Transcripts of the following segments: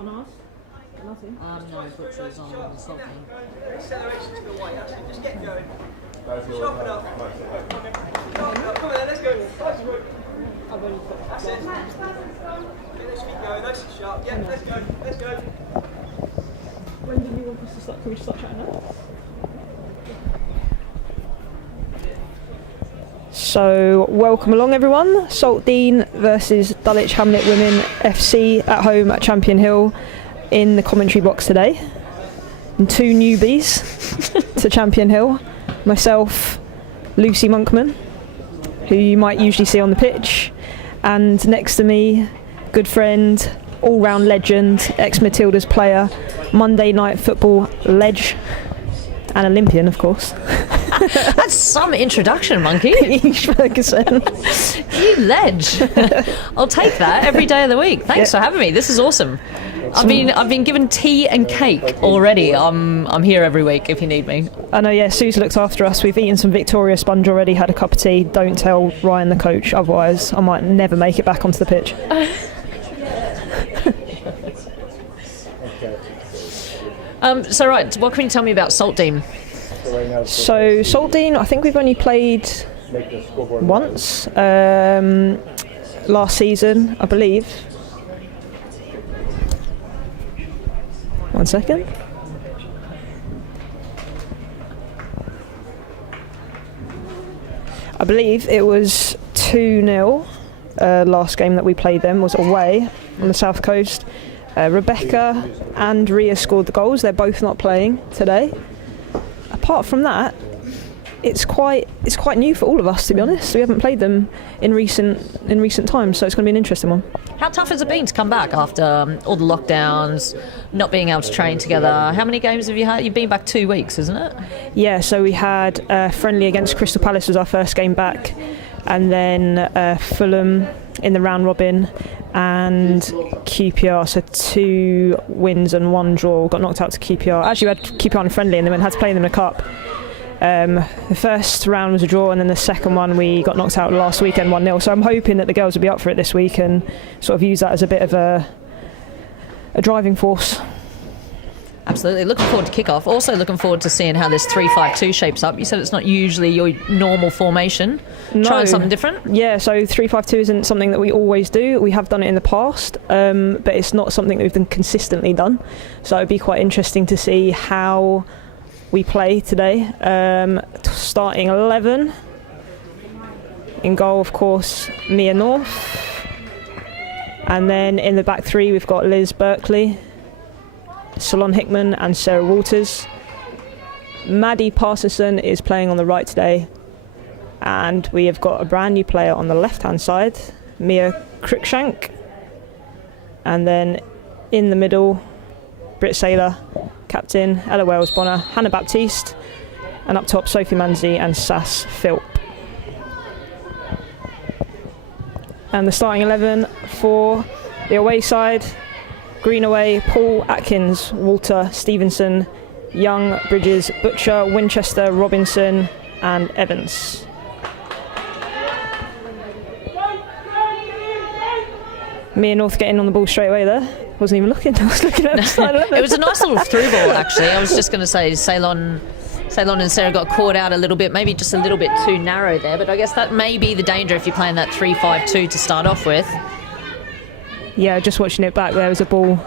On ours? Nothing. No, Butcher's on Saltdean. Acceleration to the white, actually. Just get going. Sharpen up. Come on then, let's go. That's it. Let's keep going, nice and sharp. Yeah, let's go, let's go. When do you want us to start? Can we start chatting now? So, welcome along everyone. Saltdean versus Dulwich Hamlet Women FC at home at Champion Hill in the commentary box today. And two newbies to Champion Hill. Myself, Lucy Monkman, who you might usually see on the pitch. And next to me, good friend, all-round legend, ex-Matildas player, Monday Night Football ledge, and Olympian, of course. That's some introduction, Monkey. Each Ferguson. You ledge. I'll take that every day of the week. Thanks for having me. This is awesome. I've been given tea and cake already. I'm here every week if you need me. I know, yeah, Sue's looked after us. We've eaten some Victoria sponge already, had a cup of tea. Don't tell Ryan, the coach, otherwise I might never make it back onto the pitch. So right, what can you tell me about Saltdean? So Saltdean, I think we've only played once last season, I believe. One second. I believe it was 2-0. Last game that we played them was away on the south coast. Rebecca and Ria scored the goals. They're both not playing today. Apart from that, it's quite new for all of us, to be honest. We haven't played them in recent times, so it's going to be an interesting one. How tough has it been to come back after all the lockdowns, not being able to train together? How many games have you had? You've been back 2 weeks, isn't it? Yeah, so we had friendly against Crystal Palace was our first game back, and then Fulham in the round robin, and QPR, so 2 wins and 1 draw. Got knocked out to QPR. Actually, we had QPR in friendly and then had to play them in a cup. The first round was a draw, and then the second one we got knocked out last weekend 1-0. So I'm hoping that the girls will be up for it this week and sort of use that as a bit of a driving force. Absolutely. Looking forward to kick-off. Also looking forward to seeing how this 3-5-2 shapes up. You said it's not usually your normal formation. No. Trying something different? Yeah, so 3-5-2 isn't something that we always do. We have done it in the past, but it's not something that we've done consistently done. So it'd be quite interesting to see how we play today. Starting 11. In goal, of course, Mia North. And then in the back three, we've got Liz Berkeley, Solon Hickman and Sarah Walters. Maddie Parsonson is playing on the right today, and we have got a brand new player on the left hand side, Mia Cruikshank, and then in the middle, Britt Saylor, captain, Ella Wales Bonner, Hannah Baptiste, and up top Sophie Manzi and Sass Philp. And the starting 11 for the away side: Greenaway, Paul, Atkins, Walter, Stevenson, Young, Bridges, Butcher, Winchester, Robinson and Evans. Mia North getting on the ball straight away there. Wasn't even looking. I was looking at the side 11. It was a nice little through ball, actually. I was just going to say Ceylon and Sarah got caught out a little bit, maybe just a little bit too narrow there, but I guess that may be the danger if you're playing that 3-5-2 to start off with. Yeah, just watching it back, there was a ball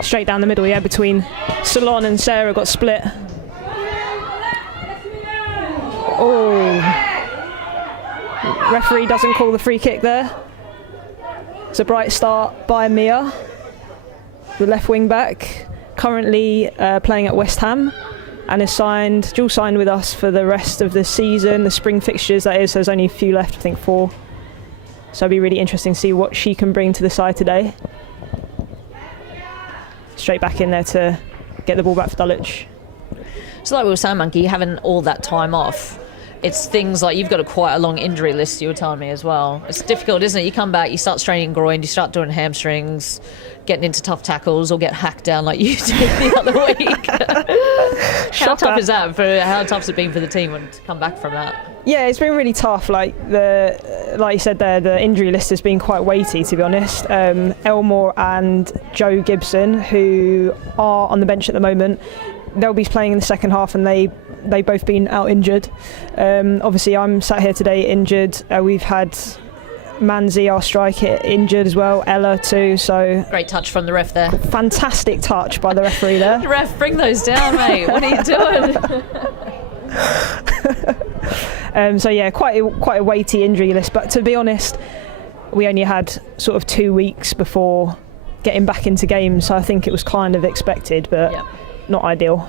straight down the middle, yeah, between Solon and Sarah, got split. Oh, referee doesn't call the free kick there. It's a bright start by Mia, the left wing back, currently playing at West Ham, and is dual signed with us for the rest of the season, the spring fixtures that is. There's only a few left, I think 4. So it'll be really interesting to see what she can bring to the side today. Straight back in there to get the ball back for Dulwich. So like we were saying, Monkey, having all that time off, it's things like you've got quite a long injury list, you were telling me as well. It's difficult, isn't it? You come back, you start straining groin, you start doing hamstrings, getting into tough tackles, or get hacked down like you did the other week. How tough is that? How tough's it been for the team to come back from that? Yeah, it's been really tough. Like you said there, the injury list has been quite weighty, to be honest. Elmore and Joe Gibson, who are on the bench at the moment, they'll be playing in the second half, and they both been out injured. Obviously, I'm sat here today injured. We've had Manzi, our striker, injured as well. Ella too. So great touch from the ref there. Fantastic touch by the referee there. Ref, bring those down, mate. What are you doing? So yeah, quite a weighty injury list. But to be honest, we only had sort of 2 weeks before getting back into games, so I think it was kind of expected, but not ideal.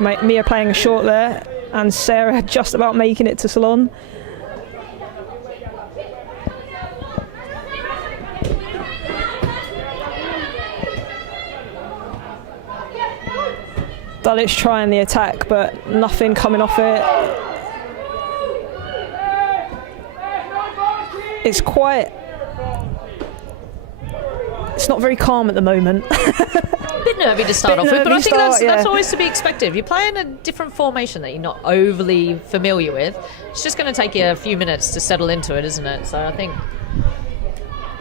Mia playing a short there, and Sarah just about making it to Salon. Dulwich trying the attack, but nothing coming off it. It's not very calm at the moment. Bit nervy to start off with, but I think that's always to be expected. If you're playing a different formation that you're not overly familiar with, it's just going to take you a few minutes to settle into it, isn't it? So I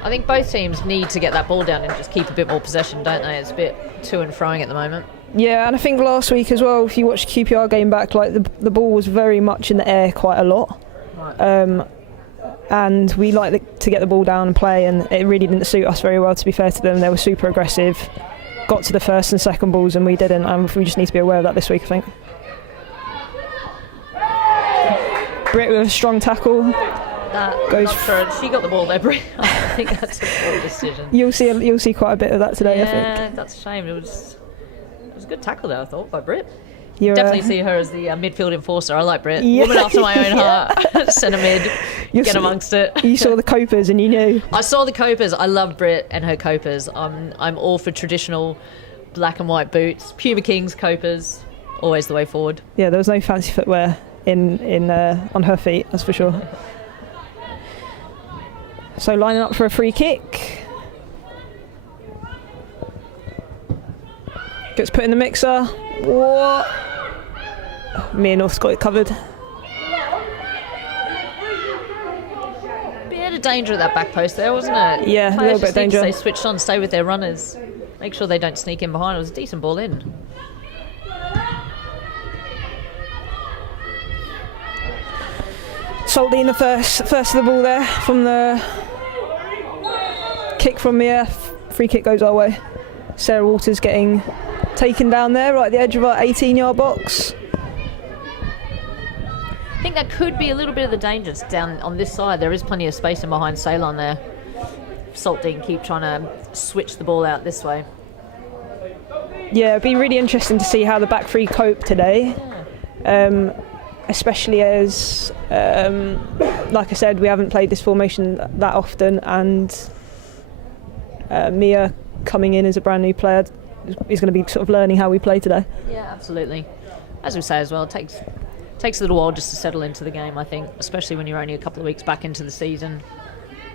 think both teams need to get that ball down and just keep a bit more possession, don't they? It's a bit to and froing at the moment. Yeah, and I think last week as well, if you watch the QPR game back, like the ball was very much in the air quite a lot. Right. And we like to get the ball down and play, and it really didn't suit us very well, to be fair to them. They were super aggressive, got to the first and second balls, and we didn't, and we just need to be aware of that this week, I think. Britt with a strong tackle. That goes for it. She got the ball there, Britt. I think that's a poor decision. You'll see quite a bit of that today, I think. Yeah, that's a shame. It was a good tackle there, I thought, by Britt. Definitely see her as the midfield enforcer. I like Britt. Yeah. Woman after my own heart. Centre mid. Get amongst it. You saw the copers and you knew. I saw the copers. I love Britt and her copers. I'm all for traditional black and white boots. Puma Kings copers. Always the way forward. Yeah, there was no fancy footwear in on her feet, that's for sure. So lining up for a free kick. Gets put in the mixer. What? Me and North's got it covered. Bit of danger at that back post there, wasn't it? Yeah, a little bit of danger. They switched on, stay with their runners. Make sure they don't sneak in behind. It was a decent ball in. Saltdean the first of the ball there from the kick from Mia. Free kick goes our way. Sarah Waters getting taken down there right at the edge of our 18-yard box. I think that could be a little bit of the danger down on this side. There is plenty of space in behind Ceylon there. Saltdean keep trying to switch the ball out this way. Yeah, it'd be really interesting to see how the back three cope today. Yeah. Especially as, like I said, we haven't played this formation that often, and Mia coming in as a brand new player is going to be sort of learning how we play today. Yeah, absolutely. As we say as well, it takes a little while just to settle into the game, I think, especially when you're only a couple of weeks back into the season,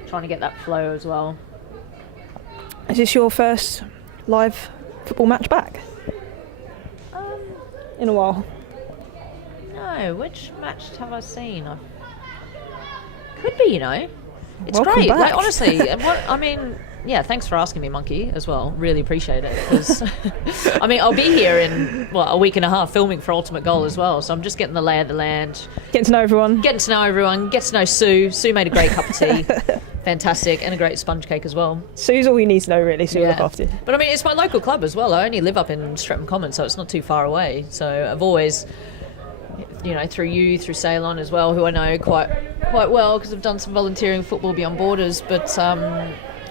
trying to get that flow as well. Is this your first live football match back? In a while. No, which match have I seen? Could be, you know. It's Welcome great. Back. Like, honestly, yeah, thanks for asking me, Monkey, as well. Really appreciate it. Because, I'll be here in, a week and a half filming for Ultimate Goal as well. So I'm just getting the lay of the land. Getting to know everyone. Get to know Sue. Sue made a great cup of tea. Fantastic. And a great sponge cake as well. Sue's all we need to know, really. Sue look after you. But, it's my local club as well. I only live up in Streatham Common, so it's not too far away. So I've always, through Ceylon as well, who I know quite well because I've done some volunteering football beyond borders. But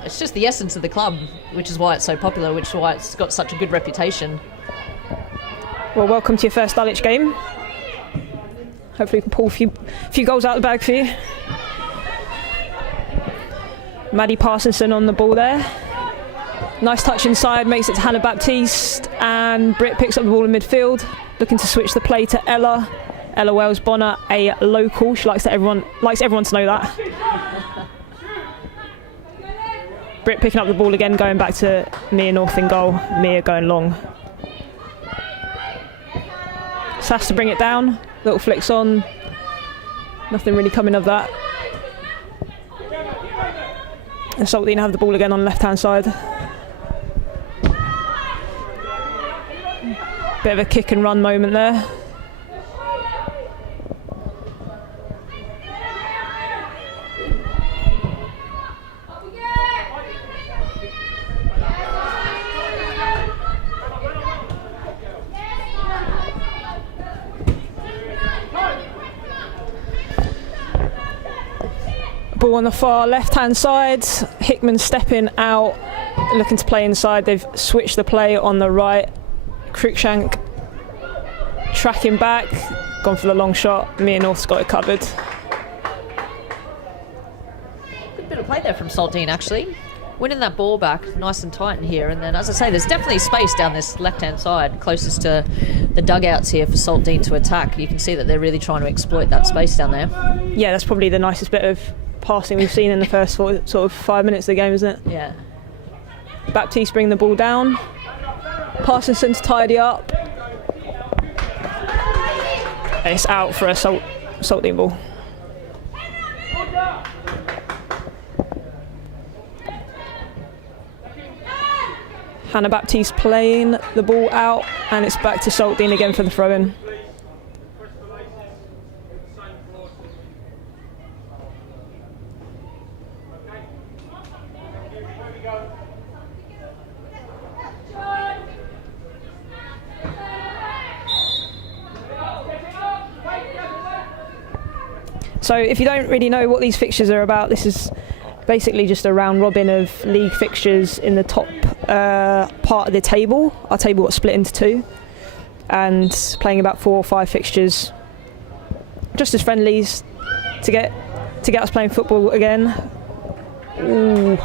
it's just the essence of the club, which is why it's so popular, which is why it's got such a good reputation. Well, welcome to your first Dulwich game. Hopefully we can pull a few goals out of the bag for you. Maddie Parsonson on the ball there. Nice touch inside, makes it to Hannah Baptiste, and Britt picks up the ball in midfield, looking to switch the play to Ella. Ella Wells-Bonner, a local. She likes everyone to know that. Britt picking up the ball again, going back to Mia North in goal. Mia going long. Sass to bring it down. Little flicks on. Nothing really coming of that. And Saltdean have the ball again on the left-hand side. Bit of a kick and run moment there. Ball on the far left-hand side. Hickman stepping out, looking to play inside. They've switched the play on the right. Cruikshank tracking back, gone for the long shot. Mia North's got it covered. Good bit of play there from Saltdean, actually. Winning that ball back nice and tight in here. And then, as I say, there's definitely space down this left-hand side, closest to the dugouts here for Saltdean to attack. You can see that they're really trying to exploit that space down there. Yeah, that's probably the nicest bit of passing we've seen in the first sort of 5 minutes of the game, isn't it? Yeah. Baptiste bring the ball down. Parkinson to tidy up. And it's out for a Saltdean ball. Hannah Baptiste playing the ball out, and it's back to Saltdean again for the throw-in. So if you don't really know what these fixtures are about, this is basically just a round robin of league fixtures in the top part of the table. Our table got split into two, and playing about 4 or 5 fixtures just as friendlies to get us playing football again. Ooh.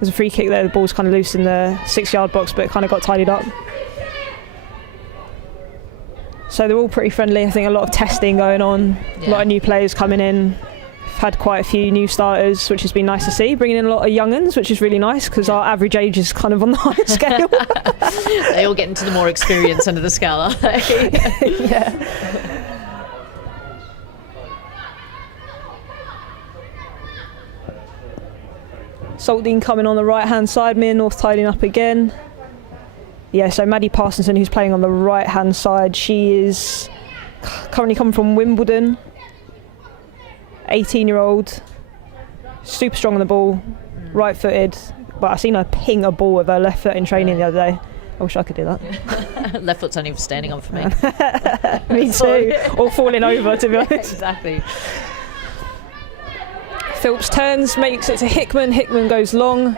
There's a free kick there, the ball's kind of loose in the 6-yard box, but it kind of got tidied up. So they're all pretty friendly. I think a lot of testing going on, a lot of new players coming in. We've had quite a few new starters, which has been nice to see. Bringing in a lot of young uns, which is really nice because our average age is kind of on the higher scale. They all get into the more experience end of the scale, aren't they? Yeah. Saltdean coming on the right-hand side. Mia North tidying up again. Yeah, so Maddie Parsonson, who's playing on the right-hand side, she is currently coming from Wimbledon. 18-year-old, super strong on the ball, right-footed. But I seen her ping a ball with her left foot in training the other day. I wish I could do that. Left foot's only for standing on for me. Me too. Or falling over, to be honest. Exactly. Phillips turns, makes it to Hickman. Hickman goes long.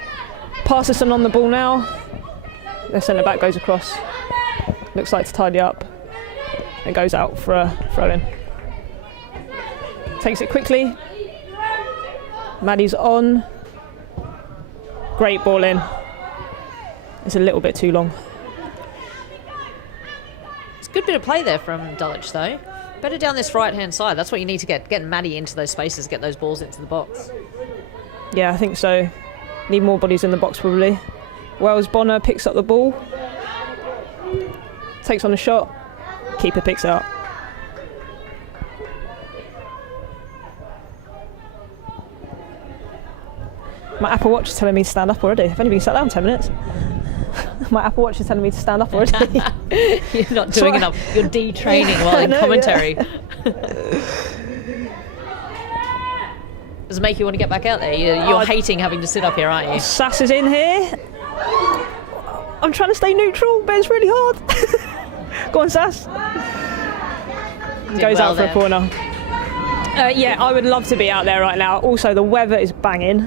Parsonson on the ball now. Their centre back goes across. Looks like to tidy up. It goes out for a throw in. Takes it quickly. Maddie's on. Great ball in. It's a little bit too long. It's a good bit of play there from Dulwich, though. Better down this right-hand side. That's what you need to get Maddie into those spaces, get those balls into the box. Yeah, I think so. Need more bodies in the box, probably. Wells-Bonner picks up the ball. Takes on a shot. Keeper picks it up. My Apple Watch is telling me to stand up already. I've only been sat down 10 minutes. My Apple Watch is telling me to stand up already. You're not doing enough. You're detraining while in commentary. Does it make you want to get back out there? You're hating having to sit up here, aren't you? Sass is in here. I'm trying to stay neutral, but it's really hard. Go on, Sass. Goes out for a corner. Yeah, I would love to be out there right now. Also, the weather is banging,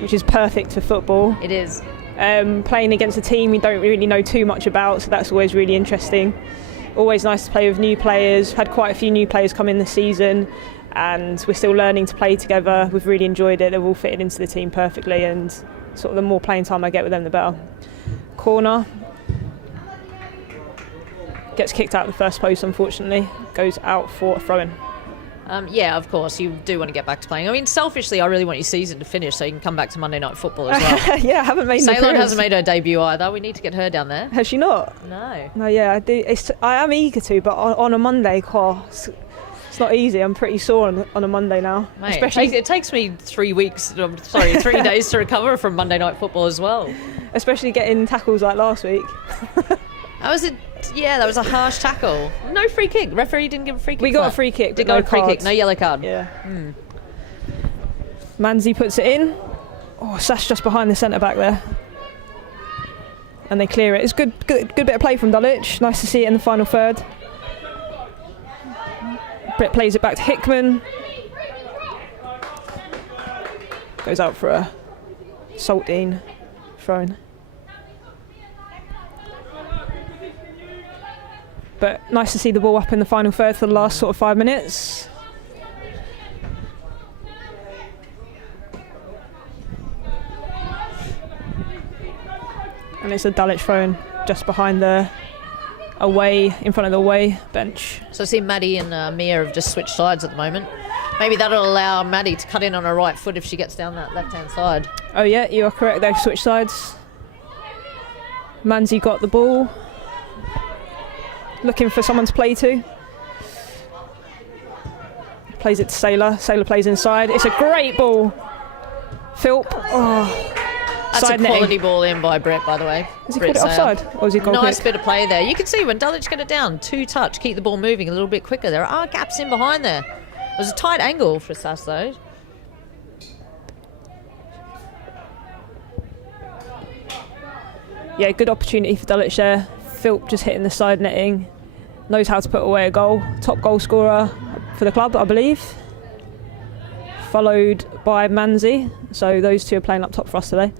which is perfect for football. It is. Playing against a team we don't really know too much about, so that's always really interesting. Always nice to play with new players. Had quite a few new players come in this season, and we're still learning to play together. We've really enjoyed it. They've all fitted into the team perfectly, and sort of the more playing time I get with them, the better. Corner. Gets kicked out of the first post, unfortunately. Goes out for a throw-in. Yeah, of course, you do want to get back to playing. I mean, selfishly, I really want your season to finish so you can come back to Monday Night Football as well. Yeah, I haven't made an Ceylon appearance. hasn't made her debut either. We need to get her down there. Has she not? No. No, yeah, I do. I am eager to, but on a Monday, it's not easy. I'm pretty sore on a Monday now. Mate, Especially, it takes me 3 days to recover from Monday Night Football as well. especially getting tackles like last week. That was a harsh tackle. No free kick. Referee didn't give a free kick. We got a free kick, but Did go no a free kick, cards. no yellow card. Yeah. Manzi puts it in. Oh, Sash just behind the centre back there. And they clear it. It's good bit of play from Dulwich. Nice to see it in the final third. Britt plays it back to Hickman. Goes out for a Saltdean throw-in. But nice to see the ball up in the final third for the last sort of 5 minutes. And it's a Dulwich throw-in just behind in front of the away bench. So I see Maddie and Mia have just switched sides at the moment. Maybe that'll allow Maddie to cut in on her right foot if she gets down that left-hand side. Oh yeah, you are correct. They've switched sides. Manzi got the ball. Looking for someone to play to. Plays it to Sailor. Sailor plays inside. It's a great ball. Philp. Oh. That's Side a quality netting. ball in by Brett, by the way. Has he Brett called it Saylor. offside? Or was he goal Nice kick? bit of play there. You can see when Dulwich get it down, 2 touch, keep the ball moving a little bit quicker. There are gaps in behind there. It was a tight angle for Sass though. Yeah, good opportunity for Dulwich there. Philp just hitting the side netting. Knows how to put away a goal. Top goal scorer for the club, I believe. Followed by Manzi. So those two are playing up top for us today.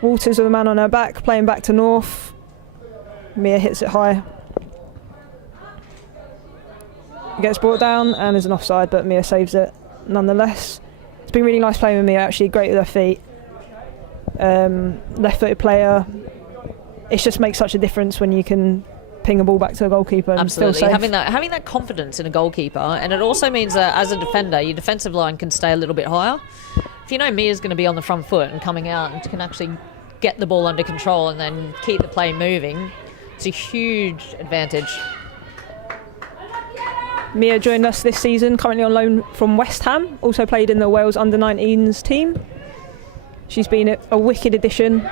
Walters with the man on her back, playing back to North. Mia hits it high. Gets brought down and is an offside, but Mia saves it nonetheless. It's been really nice playing with Mia, actually, great with her feet. Left-footed player. It just makes such a difference when you can ping a ball back to a goalkeeper and Absolutely, feel safe. having that confidence in a goalkeeper, and it also means that as a defender, your defensive line can stay a little bit higher. If you know Mia's going to be on the front foot and coming out and can actually get the ball under control and then keep the play moving, it's a huge advantage. Mia joined us this season, currently on loan from West Ham, also played in the Wales under-19s team. She's been a wicked addition.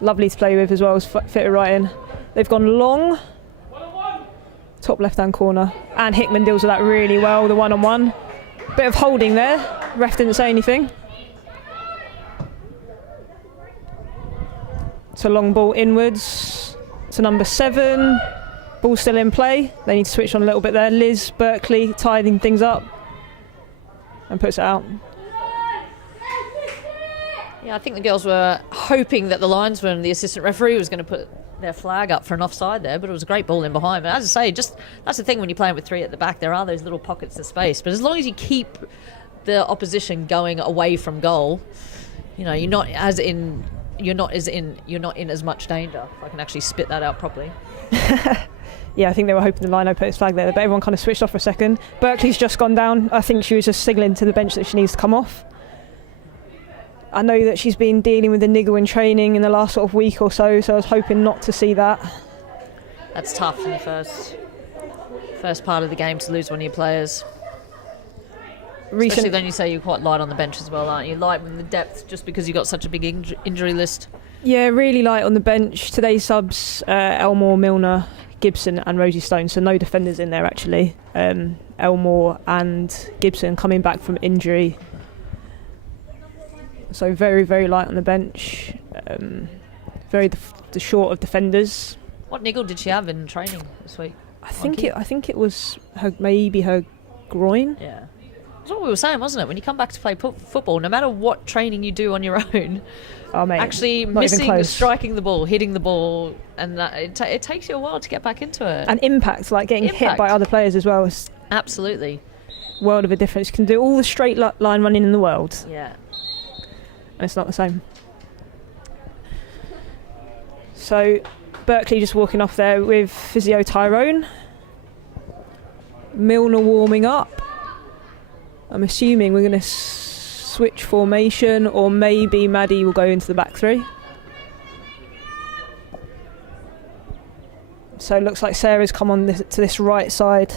Lovely to play with as well, as fit her right in. They've gone long, top left-hand corner, and Hickman deals with that really well, the one-on-one. Bit of holding there, ref didn't say anything. It's a long ball inwards to number 7. Ball still in play. They need to switch on a little bit there. Liz Berkeley tidying things up and puts it out. Yeah, I think the girls were hoping that the linesman, the assistant referee, was going to put their flag up for an offside there, but it was a great ball in behind. But as I say, that's the thing when you're playing with 3 at the back, there are those little pockets of space. But as long as you keep the opposition going away from goal, you're not in as much danger. If I can actually spit that out properly. Yeah, I think they were hoping the lino put his flag there, but everyone kind of switched off for a second. Berkeley's just gone down. I think she was just signalling to the bench that she needs to come off. I know that she's been dealing with the niggle in training in the last sort of week or so I was hoping not to see that. That's tough in the first part of the game to lose one of your players. Especially then you say you're quite light on the bench as well, aren't you? Light with the depth just because you've got such a big injury list. Yeah, really light on the bench. Today's subs, Elmore, Milner, Gibson and Rosie Stone, so no defenders in there actually. Elmore and Gibson coming back from injury. So very, very light on the bench. Very the short of defenders. What niggle did she have in training this week? I think it was maybe her groin. Yeah. That's what we were saying, wasn't it? When you come back to play football, no matter what training you do on your own, actually missing, striking the ball, hitting the ball, and it takes you a while to get back into it. And impact, like getting hit by other players as well. Is absolutely. World of a difference. You can do all the straight line running in the world. Yeah. And it's not the same. So Berkeley just walking off there with physio Tyrone. Milner warming up. I'm assuming we're going to switch formation, or maybe Maddie will go into the back three. So it looks like Sarah's come on to this right side.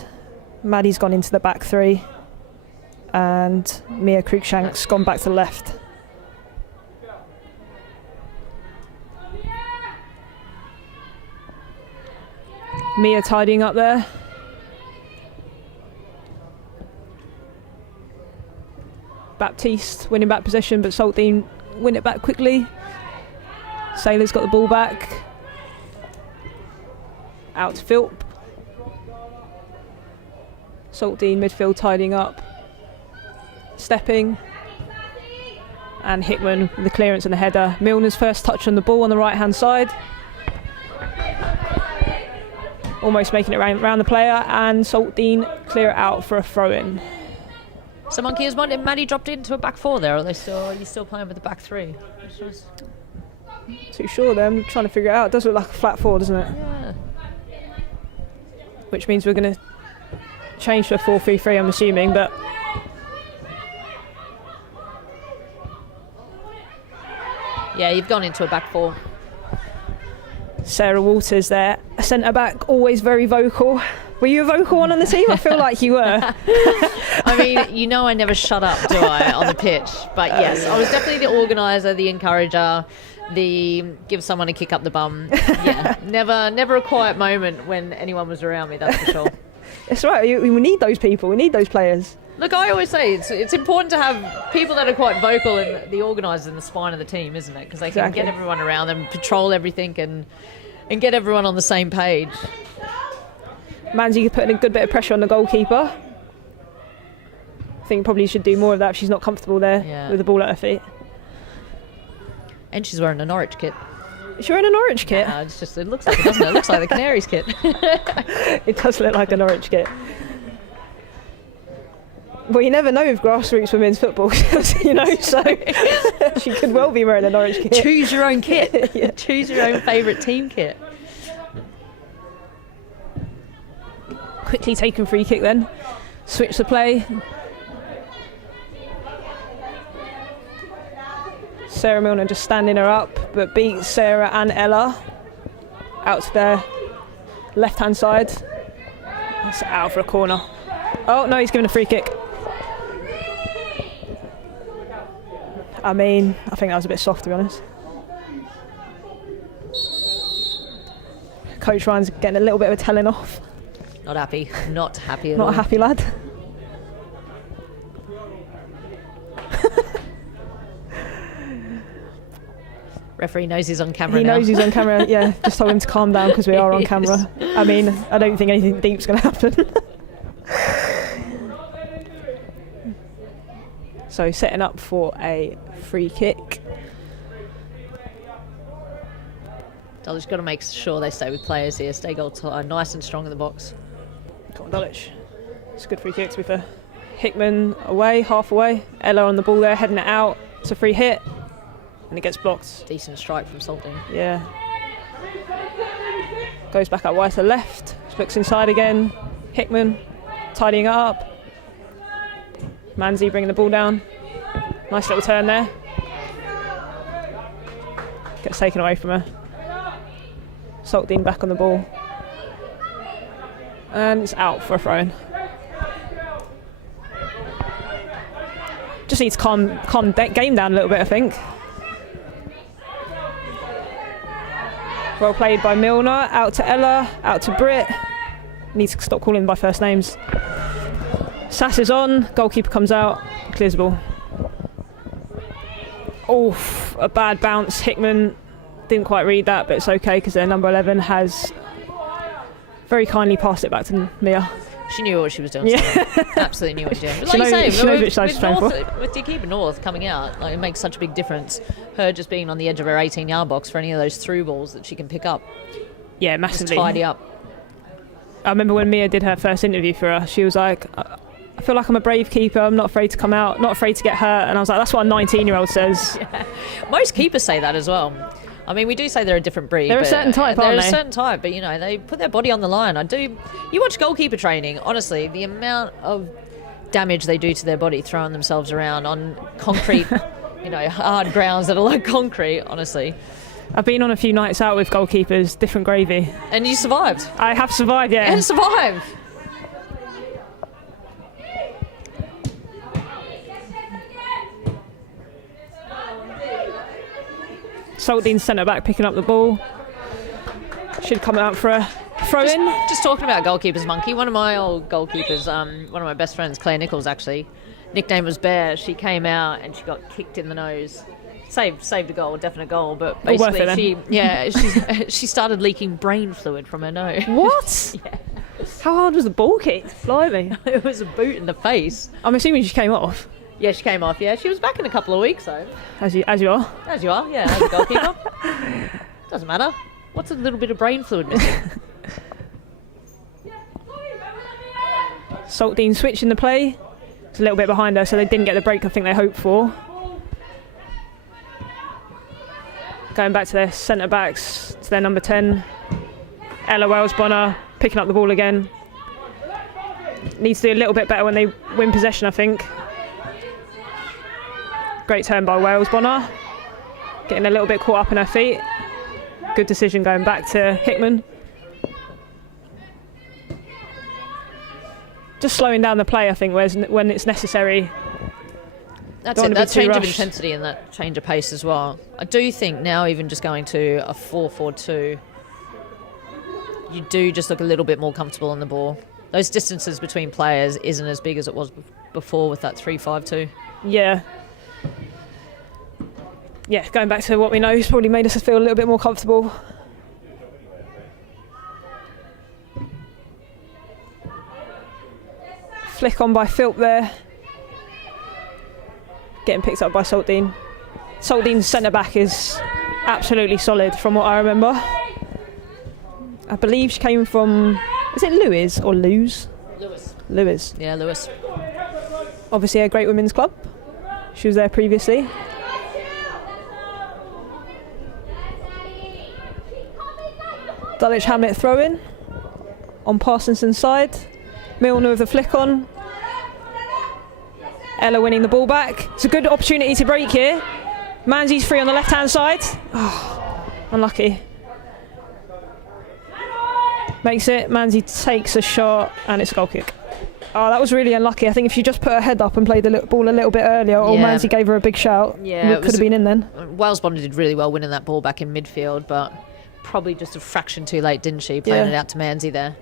Maddie's gone into the back three. And Mia Cruikshank's gone back to the left. Mia tidying up there. Baptiste winning back possession, but Saltdean win it back quickly. Sailor's got the ball back. Out to Philp. Saltdean midfield tidying up. Stepping. And Hickman with the clearance and the header. Milner's first touch on the ball on the right hand side. Almost making it round the player, and Saltdean clear it out for a throw-in. So Monkey is wondering, Maddie dropped into a back four there, or are you still playing with the back three? Too sure there, I'm trying to figure it out. It does look like a flat four, doesn't it? Yeah. Which means we're going to change to a 4-3-3, I'm assuming, but... Yeah, you've gone into a back four. Sarah Walters there, a centre-back, always very vocal. Were you a vocal one on the team? I feel like you were. I mean, you know I never shut up, do I, on the pitch? But yes, I was definitely the organiser, the encourager, the give someone a kick up the bum. Yeah, never a quiet moment when anyone was around me, that's for sure. It's right, we need those people, we need those players. Look, I always say it's important to have people that are quite vocal and the organisers and the spine of the team, isn't it? Because they can get everyone around them, patrol everything and get everyone on the same page. Manzi putting a good bit of pressure on the goalkeeper. I think probably should do more of that if she's not comfortable there with the ball at her feet. And she's wearing a Norwich kit. Is she wearing a Norwich kit? It looks like it, doesn't it? It looks like the Canaries kit. It does look like a Norwich kit. Well, you never know with grassroots women's football, you know, so she could well be wearing a Norwich kit. Choose your own kit. Yeah. Choose your own favourite team kit. Quickly taken free kick then. Switch the play. Sarah Milner just standing her up, but beats Sarah and Ella. Out to their left-hand side. That's out for a corner. Oh, no, he's given a free kick. I mean, I think that was a bit soft, to be honest. Coach Ryan's getting a little bit of a telling off. Not happy. Not happy at all. Not a happy lad. Referee knows he's on camera now. He knows he's on camera, yeah. Just told him to calm down because we are on camera. I mean, I don't think anything deep's going to happen. So setting up for a free kick. Dulwich got to make sure they stay with players here. Stay nice and strong in the box. Come on, Dulwich. It's a good free kick, to be fair. Hickman away, half away. Ella on the ball there, heading it out. It's a free hit. And it gets blocked. Decent strike from Saltdean. Yeah. Goes back out wide to left. Looks inside again. Hickman tidying it up. Manzi bringing the ball down. Nice little turn there. Gets taken away from her. Saltdean back on the ball. And it's out for a throw-in. Just needs to calm game down a little bit, I think. Well played by Milner. Out to Ella. Out to Britt. Needs to stop calling them by first names. Sass is on. Goalkeeper comes out. Clears the ball. Oof, a bad bounce. Hickman didn't quite read that, but it's okay because their number 11 has very kindly passed it back to Mia. She knew what she was doing. Yeah. Absolutely knew what she was doing. She knows which side she's playing for. With Dekeeper North coming out, like, it makes such a big difference. Her just being on the edge of her 18-yard box for any of those through balls that she can pick up. Yeah, massively. Just tidy up. I remember when Mia did her first interview for her, she was like, I feel like I'm a brave keeper, I'm not afraid to come out, not afraid to get hurt. And I was like, that's what a 19-year-old says. Yeah. Most keepers say that as well. I mean, we do say they're a different breed. They're a certain type, aren't They're they? a certain type, but, you know, they put their body on the line. You watch goalkeeper training, honestly, the amount of damage they do to their body throwing themselves around on concrete, you know, hard grounds that are like concrete, honestly. I've been on a few nights out with goalkeepers, different gravy. And you survived. I have survived, yeah. And survived. Saltdean centre back picking up the ball. Should come out for a throw in. Just talking about goalkeepers, Monkey. One of my old goalkeepers, one of my best friends, Claire Nichols, actually, nickname was Bear. She came out and she got kicked in the nose. Saved a goal, a definite goal, but basically she started leaking brain fluid from her nose. What? Yeah. How hard was the ball kick? Blimey. It was a boot in the face. I'm assuming she came off. Yeah, she came off. Yeah, she was back in a couple of weeks, though. As you are. As you are, yeah, as a goalkeeper. Doesn't matter. What's a little bit of brain fluid missing? Saltdean switching the play. It's a little bit behind her, so they didn't get the break I think they hoped for. Going back to their centre backs, to their number 10. Ella Wells-Bonner picking up the ball again. Needs to do a little bit better when they win possession, I think. Great turn by Wells-Bonner. Getting a little bit caught up in her feet. Good decision going back to Hickman. Just slowing down the play, I think, when it's necessary. That's it, that change of intensity and that change of pace as well. I do think now even just going to a 4-4-2, you do just look a little bit more comfortable on the ball. Those distances between players isn't as big as it was before with that 3-5-2. Yeah. Yeah, going back to what we know, it's probably made us feel a little bit more comfortable. Flick on by Philp there. Getting picked up by Saltdean. Saltdean's centre-back is absolutely solid from what I remember. I believe she came from... Is it Lewis or Lewes? Lewis. Yeah, Lewis. Obviously a great women's club. She was there previously. Dulwich Hamlet throw-in on Parsonson's side. Milner with the flick on. Ella winning the ball back. It's a good opportunity to break here. Manzi's free on the left-hand side. Oh, unlucky. Makes it. Manzi takes a shot and it's a goal kick. Oh, that was really unlucky. I think if she just put her head up and played the ball a little bit earlier, or Manzi gave her a big shout, it could have been in then. Wells-Bonner did really well winning that ball back in midfield, but probably just a fraction too late, didn't she, playing it out to Manzi there.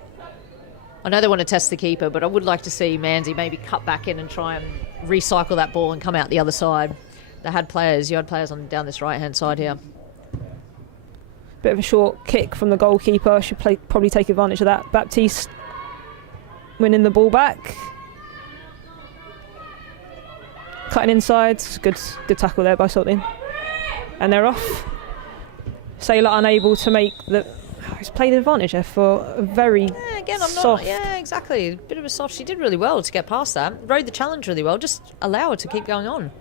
I know they want to test the keeper, but I would like to see Manzi maybe cut back in and try and recycle that ball and come out the other side. You had players on down this right-hand side here. Bit of a short kick from the goalkeeper. Should probably take advantage of that. Baptiste winning the ball back. Cutting inside. Good tackle there by Saltdean. And they're off. Sailor unable to make the... He's played advantage there for a very soft... Yeah, exactly. A bit of a soft. She did really well to get past that. Rode the challenge really well. Just allow her to keep going on.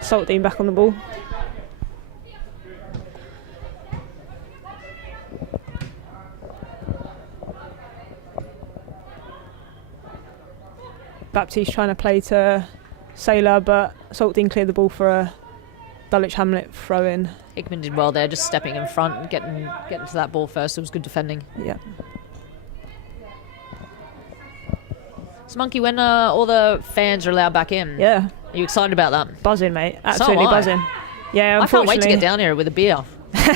Saltdean back on the ball. Baptiste trying to play to Sailor, but Saltdean cleared the ball for a Dulwich Hamlet throw in. Hickman did well there, just stepping in front and getting to that ball first. It was good defending. Yeah. So, Monkey, when all the fans are allowed back in, yeah, are you excited about that? Buzzing, mate. Absolutely buzzing. Yeah, I can't wait to get down here with a beer.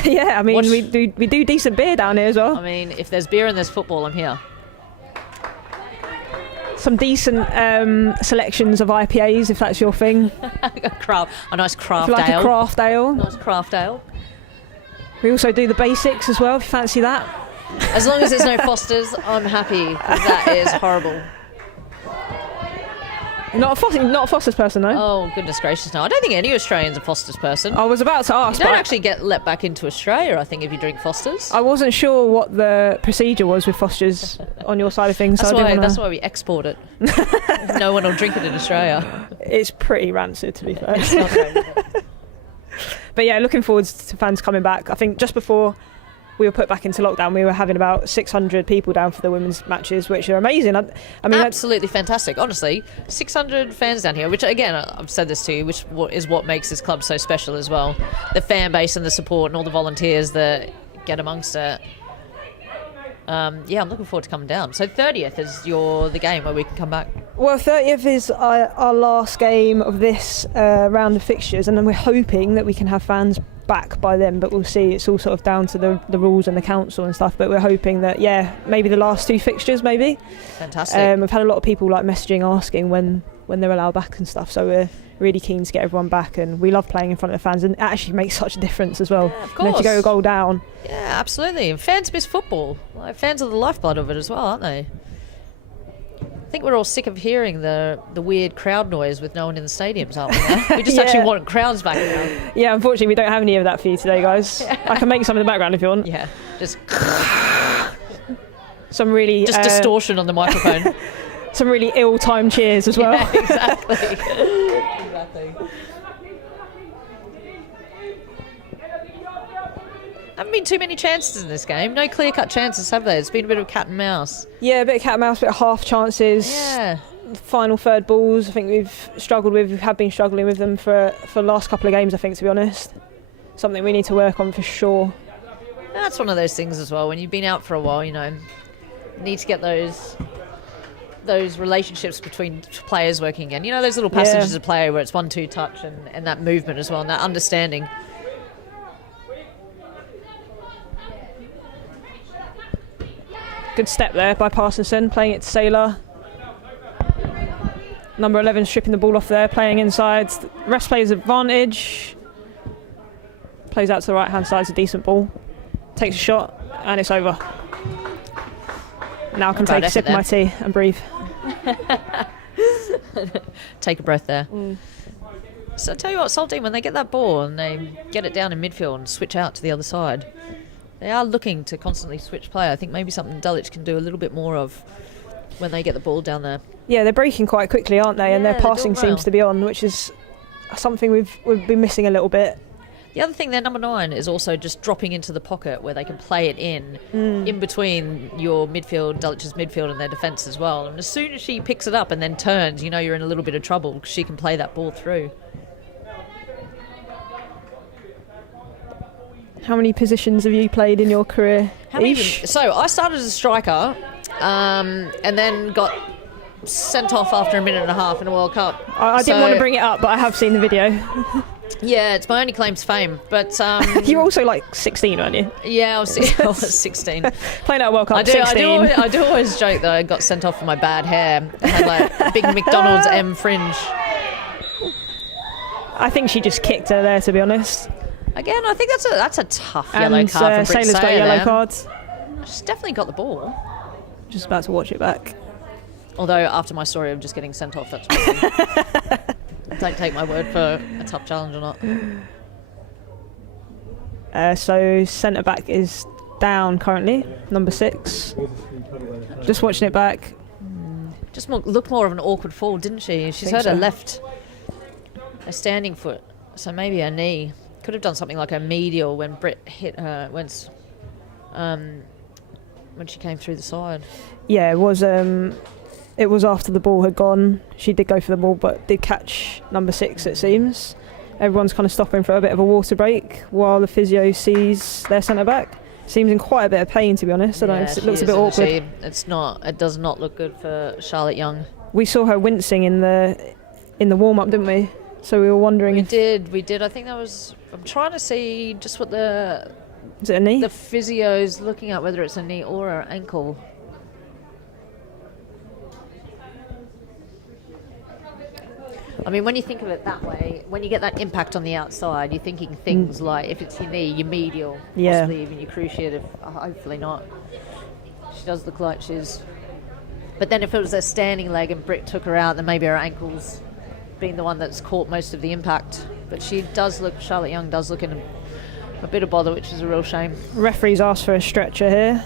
Yeah, I mean, we do decent beer down here as well. I mean, if there's beer and there's football, I'm here. Some decent selections of IPAs, if that's your thing. A nice craft ale. Like a craft ale. Nice craft ale. We also do the basics as well, if you fancy that. As long as there's no Fosters, I'm happy, because that is horrible. Not a Foster's person, though. Oh, goodness gracious, no. I don't think any Australian's a Foster's person. I was about to ask. You don't but actually get let back into Australia, I think, if you drink Foster's. I wasn't sure what the procedure was with Foster's on your side of things. That's why we export it. No one will drink it in Australia. It's pretty rancid, to be fair. It's not very But yeah, looking forward to fans coming back. I think just before we were put back into lockdown, we were having about 600 people down for the women's matches, which are amazing. I mean, absolutely fantastic. Honestly, 600 fans down here, which again, I've said this to you, which is what makes this club so special as well. The fan base and the support and all the volunteers that get amongst it. I'm looking forward to coming down. So 30th is the game where we can come back. Well, 30th is our last game of this round of fixtures, and then we're hoping that we can have fans back by then, but we'll see. It's all sort of down to the rules and the council and stuff, but we're hoping that maybe the last 2 fixtures maybe. Fantastic. We've had a lot of people like messaging asking when they're allowed back and stuff, so we're really keen to get everyone back, and we love playing in front of the fans, and it actually makes such a difference as well. Yeah, of course. If you go a goal down. Yeah, absolutely. And fans miss football. Like, fans are the lifeblood of it as well, aren't they? I think we're all sick of hearing the weird crowd noise with no one in the stadiums, aren't we? We just actually want crowds back now. Yeah, unfortunately we don't have any of that for you today, guys. I can make some in the background if you want. Yeah, just some really distortion on the microphone. Some really ill-timed cheers as well. Yeah, exactly. Exactly. Haven't been too many chances in this game. No clear-cut chances, have there? It's been a bit of cat and mouse. Yeah, a bit of cat and mouse, a bit of half chances. Yeah. Final third balls, I think we have been struggling with them for the last couple of games, I think, to be honest. Something we need to work on for sure. That's one of those things as well. When you've been out for a while, you need to get those relationships between players working again. You know, those little passages of play where it's 1-2 touch and that movement as well, and that understanding. Good step there by Parsonson, playing it to Saylor. Number 11 stripping the ball off there, playing inside. Rest plays advantage. Plays out to the right hand side, it's a decent ball. Takes a shot, and it's over. Now I can take a sip of my tea and breathe. Take a breath there. So I tell you what, Saltdean, when they get that ball and they get it down in midfield and switch out to the other side, they are looking to constantly switch play. I think maybe something Dulwich can do a little bit more of when they get the ball down there. Yeah, they're breaking quite quickly, aren't they? And their passing seems to be on, which is something we've been missing a little bit. The other thing, their number 9 is also just dropping into the pocket where they can play it in between your midfield, Dulwich's midfield, and their defence as well. And as soon as she picks it up and then turns, you know you're in a little bit of trouble because she can play that ball through. How many positions have you played in your career? So I started as a striker and then got sent off after a minute and a half in a World Cup. I didn't want to bring it up, but I have seen the video. Yeah, it's my only claim to fame. But you were also like 16, weren't you? Yeah, I was 16. Playing at World Cup, 16. I do always joke that I got sent off for my bad hair. I had like a big McDonald's M fringe. I think she just kicked her there, to be honest. Again, I think that's a tough yellow card from Britt Saylor's got a yellow card. She's definitely got the ball. Just about to watch it back. Although after my story of just getting sent off, that's one. Don't take my word for a tough challenge or not. So centre back is down currently, number 6. Just watching it back. Just looked more of an awkward fall, didn't she? She's hurt her left, a standing foot, so maybe her knee. Could have done something like a medial when Britt hit her when she came through the side. Yeah, it was after the ball had gone. She did go for the ball, but did catch number 6, it seems. Everyone's kind of stopping for a bit of a water break while the physio sees their centre back. Seems in quite a bit of pain, to be honest. It looks a bit awkward. It does not look good for Charlotte Young. We saw her wincing in the warm up, didn't we? So we were wondering. We did. I think that was. I'm trying to see just what the. Is it a knee? The physio's looking at whether it's a knee or an ankle. I mean, when you think of it that way, when you get that impact on the outside, you're thinking things like if it's your knee, your medial, possibly even your cruciate. Hopefully not. She does look like she's But then if it was a standing leg and Britt took her out, then maybe her ankle's been the one that's caught most of the impact. But Charlotte Young does look in a bit of bother, which is a real shame. Referees asked for a stretcher here.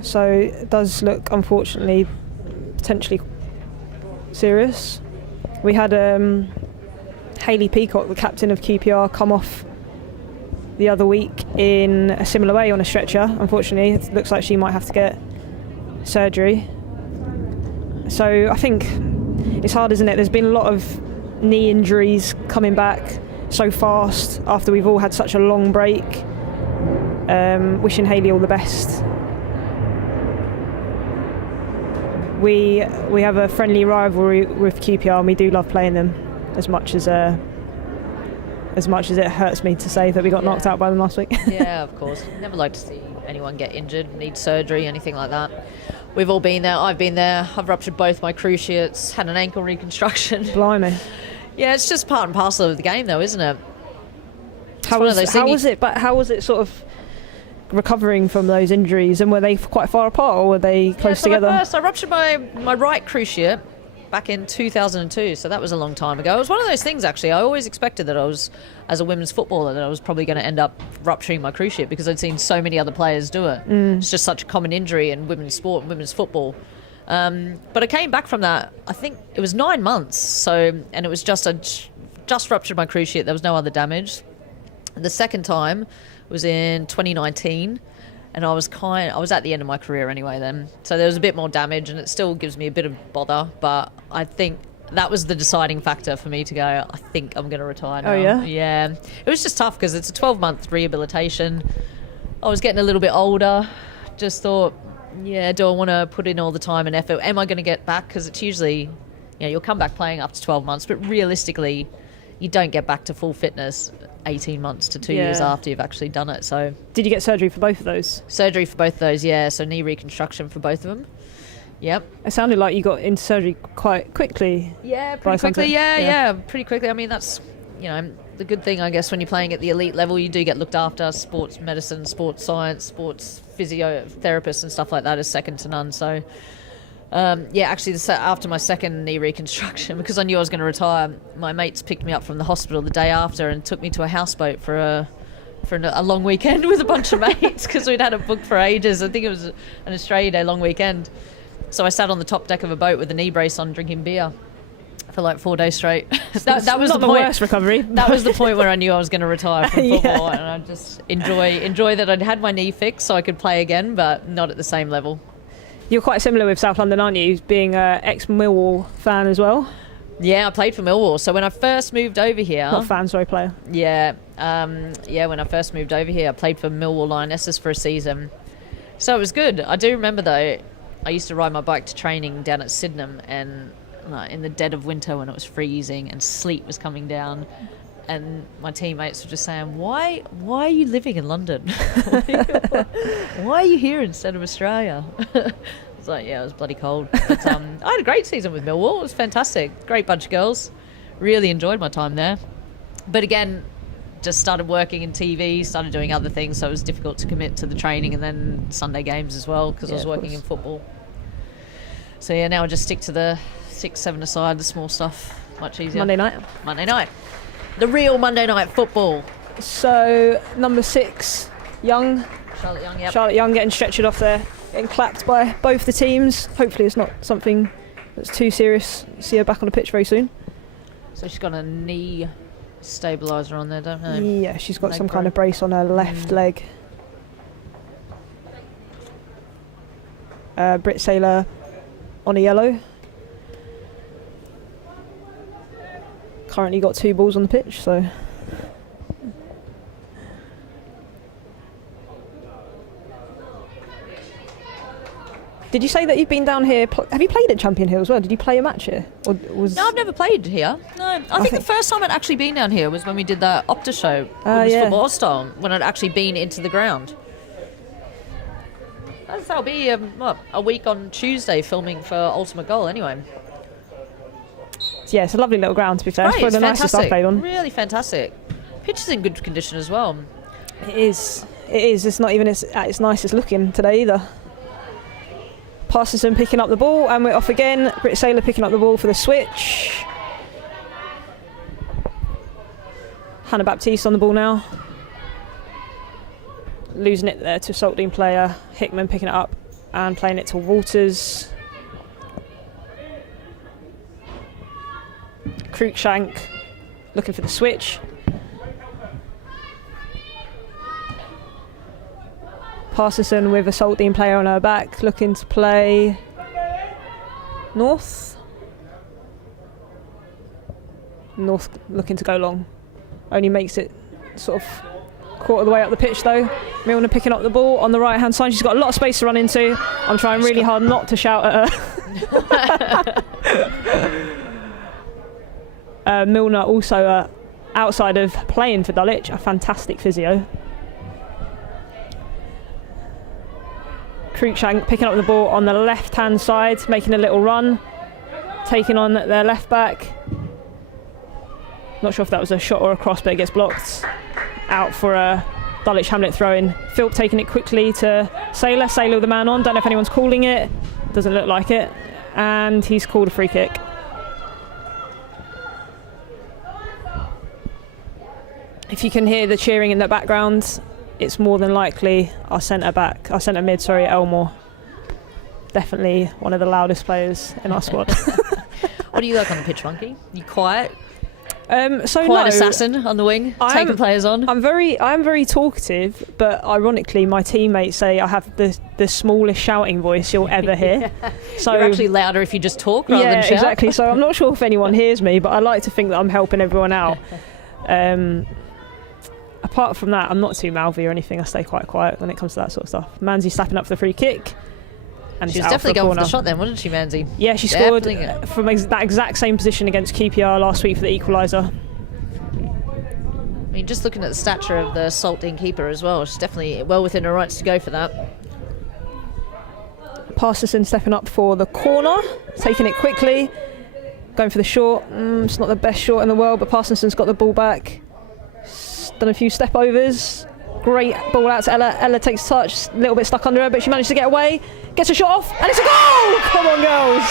So it does look, unfortunately, potentially serious. We had Hayley Peacock, the captain of QPR, come off the other week in a similar way on a stretcher. Unfortunately, it looks like she might have to get surgery. So I think it's hard, isn't it? There's been a lot of knee injuries coming back so fast after we've all had such a long break. Wishing Hayley all the best. We have a friendly rivalry with QPR, and we do love playing them as much as it hurts me to say that we got knocked out by them last week. Yeah, of course. Never like to see anyone get injured, need surgery, anything like that. We've all been there. I've been there. I've ruptured both my cruciates, had an ankle reconstruction. Blimey. Yeah, it's just part and parcel of the game, though, isn't it? How was it sort of recovering from those injuries, and were they quite far apart, or were they close together? I ruptured my right cruciate back in 2002, so that was a long time ago. It was one of those things, actually. I always expected that as a women's footballer, that I was probably going to end up rupturing my cruciate because I'd seen so many other players do it. It's just such a common injury in women's sport and women's football. But I came back from that, I think it was 9 months, and it was just ruptured my cruciate. There was no other damage. The second time was in 2019, and I was at the end of my career anyway then, so there was a bit more damage, and it still gives me a bit of bother, but I think that was the deciding factor for me to go, I think I'm going to retire now. Oh yeah? Yeah. It was just tough because it's a 12-month rehabilitation. I was getting a little bit older, just thought, yeah, do I want to put in all the time and effort? Am I going to get back? Because it's usually, you'll come back playing after 12 months, but realistically, you don't get back to full fitness 18 months to 2 years after you've actually done it. So, did you get surgery for both of those? Surgery for both of those, yeah. So knee reconstruction for both of them. Yep. It sounded like you got into surgery quite quickly. Yeah, pretty quickly. Yeah, pretty quickly. I mean, that's, the good thing, I guess, when you're playing at the elite level, you do get looked after. Sports medicine, sports science, sports physiotherapists and stuff like that is second to none. So, actually, after my second knee reconstruction, because I knew I was going to retire, my mates picked me up from the hospital the day after and took me to a houseboat for a long weekend with a bunch of mates because we'd had it booked for ages. I think it was an Australia Day long weekend. So I sat on the top deck of a boat with a knee brace on, drinking beer for like 4 days straight. that was not the worst recovery. That was the point where I knew I was going to retire from football, and I just enjoy that I'd had my knee fixed so I could play again, but not at the same level. You're quite similar with South London, aren't you? Being an ex-Millwall fan as well. Yeah, I played for Millwall. So when I first moved over here... Not fan, sorry, player. Yeah, when I first moved over here, I played for Millwall Lionesses for a season. So it was good. I do remember, though, I used to ride my bike to training down at Sydenham, and in the dead of winter when it was freezing and sleet was coming down, and my teammates were just saying, why are you living in London? Why are you here instead of Australia? I was like, yeah, it was bloody cold. But I had a great season with Millwall. It was fantastic. Great bunch of girls. Really enjoyed my time there. But again, just started working in TV, started doing other things, so it was difficult to commit to the training and then Sunday games as well because I was working in football. So yeah, now I just stick to the 6-7 aside, the small stuff, much easier. Monday night. The real Monday night football. So, number 6, Young. Charlotte Young, yep. Charlotte Young getting stretchered off there, getting clapped by both the teams. Hopefully it's not something that's too serious. See her back on the pitch very soon. So she's got a knee stabiliser on there, don't know. Yeah, she's got some kind of brace on her left leg. Britt Saylor on a yellow. Currently got 2 balls on the pitch, so... Did you say that you've been down here? Have you played at Champion Hill as well? Did you play a match here? Or No, I've never played here. No, I think the first time I'd actually been down here was when we did that Opta show, Football Hostile, when I'd actually been into the ground. That'll be a week on Tuesday filming for Ultimate Goal anyway. Yeah, it's a lovely little ground, to be fair. Right, it's probably the nicest I've played on. Really fantastic. Pitch is in good condition as well. It is. It's not even at its nicest looking today either. Parsonson picking up the ball, and we're off again. Britt Saylor picking up the ball for the switch. Hannah Baptiste on the ball now. Losing it there to Saltdean player. Hickman picking it up and playing it to Walters. Cruikshank looking for the switch. Parsonson with a Saltdean player on her back, looking to play North. North looking to go long. Only makes it sort of quarter of the way up the pitch though. Milner picking up the ball on the right hand side. She's got a lot of space to run into. I'm trying really hard not to shout at her. Milner also outside of playing for Dulwich, a fantastic physio. Cruikshank picking up the ball on the left hand side, making a little run, taking on their left back. Not sure if that was a shot or a cross, but it gets blocked. Out for a Dulwich Hamlet throw-in. Philp taking it quickly to Saylor. Saylor with the man on. Don't know if anyone's calling it. Doesn't look like it. And he's called a free kick. If you can hear the cheering in the background, it's more than likely our centre mid, Elmore. Definitely one of the loudest players in our squad. What do you like on the pitch, Monkey? You quiet? Quiet assassin on the wing, taking players on. I'm very talkative, but ironically, my teammates say I have the smallest shouting voice you'll ever hear. Yeah. So you're actually louder if you just talk rather than shout. Exactly. So I'm not sure if anyone hears me, but I like to think that I'm helping everyone out. Apart from that, I'm not too mouthy or anything. I stay quite quiet when it comes to that sort of stuff. Manzi slapping up for the free kick. And she was definitely going for the shot then, wasn't she, Manzi? Yeah, she scored from that exact same position against QPR last week for the equaliser. I mean, just looking at the stature of the Saltdean keeper as well, she's definitely well within her rights to go for that. Parsonson stepping up for the corner, taking it quickly, going for the short. It's not the best short in the world, but Parsonson's got the ball back. Done a few step overs. Great ball out to Ella. Ella takes touch, a little bit stuck under her, but she managed to get away. Gets a shot off, and it's a goal! Come on, girls.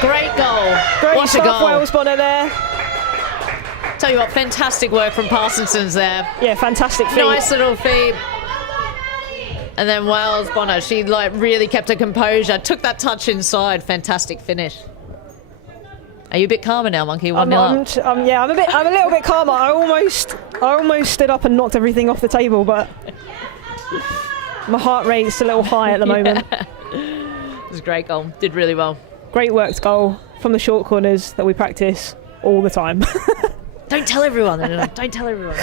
Great goal. Great what stuff, a goal. Wales Bonner there. Tell you what, fantastic work from Parsonson's there. Yeah, fantastic feet. Nice little feet. And then Wales Bonner, she really kept her composure, took that touch inside. Fantastic finish. Are you a bit calmer now, Monkey? I'm a little bit calmer. I almost stood up and knocked everything off the table, but my heart rate's a little high at the moment. It was a great goal. Did really well. Great worked goal from the short corners that we practice all the time. Don't tell everyone. Don't tell everyone.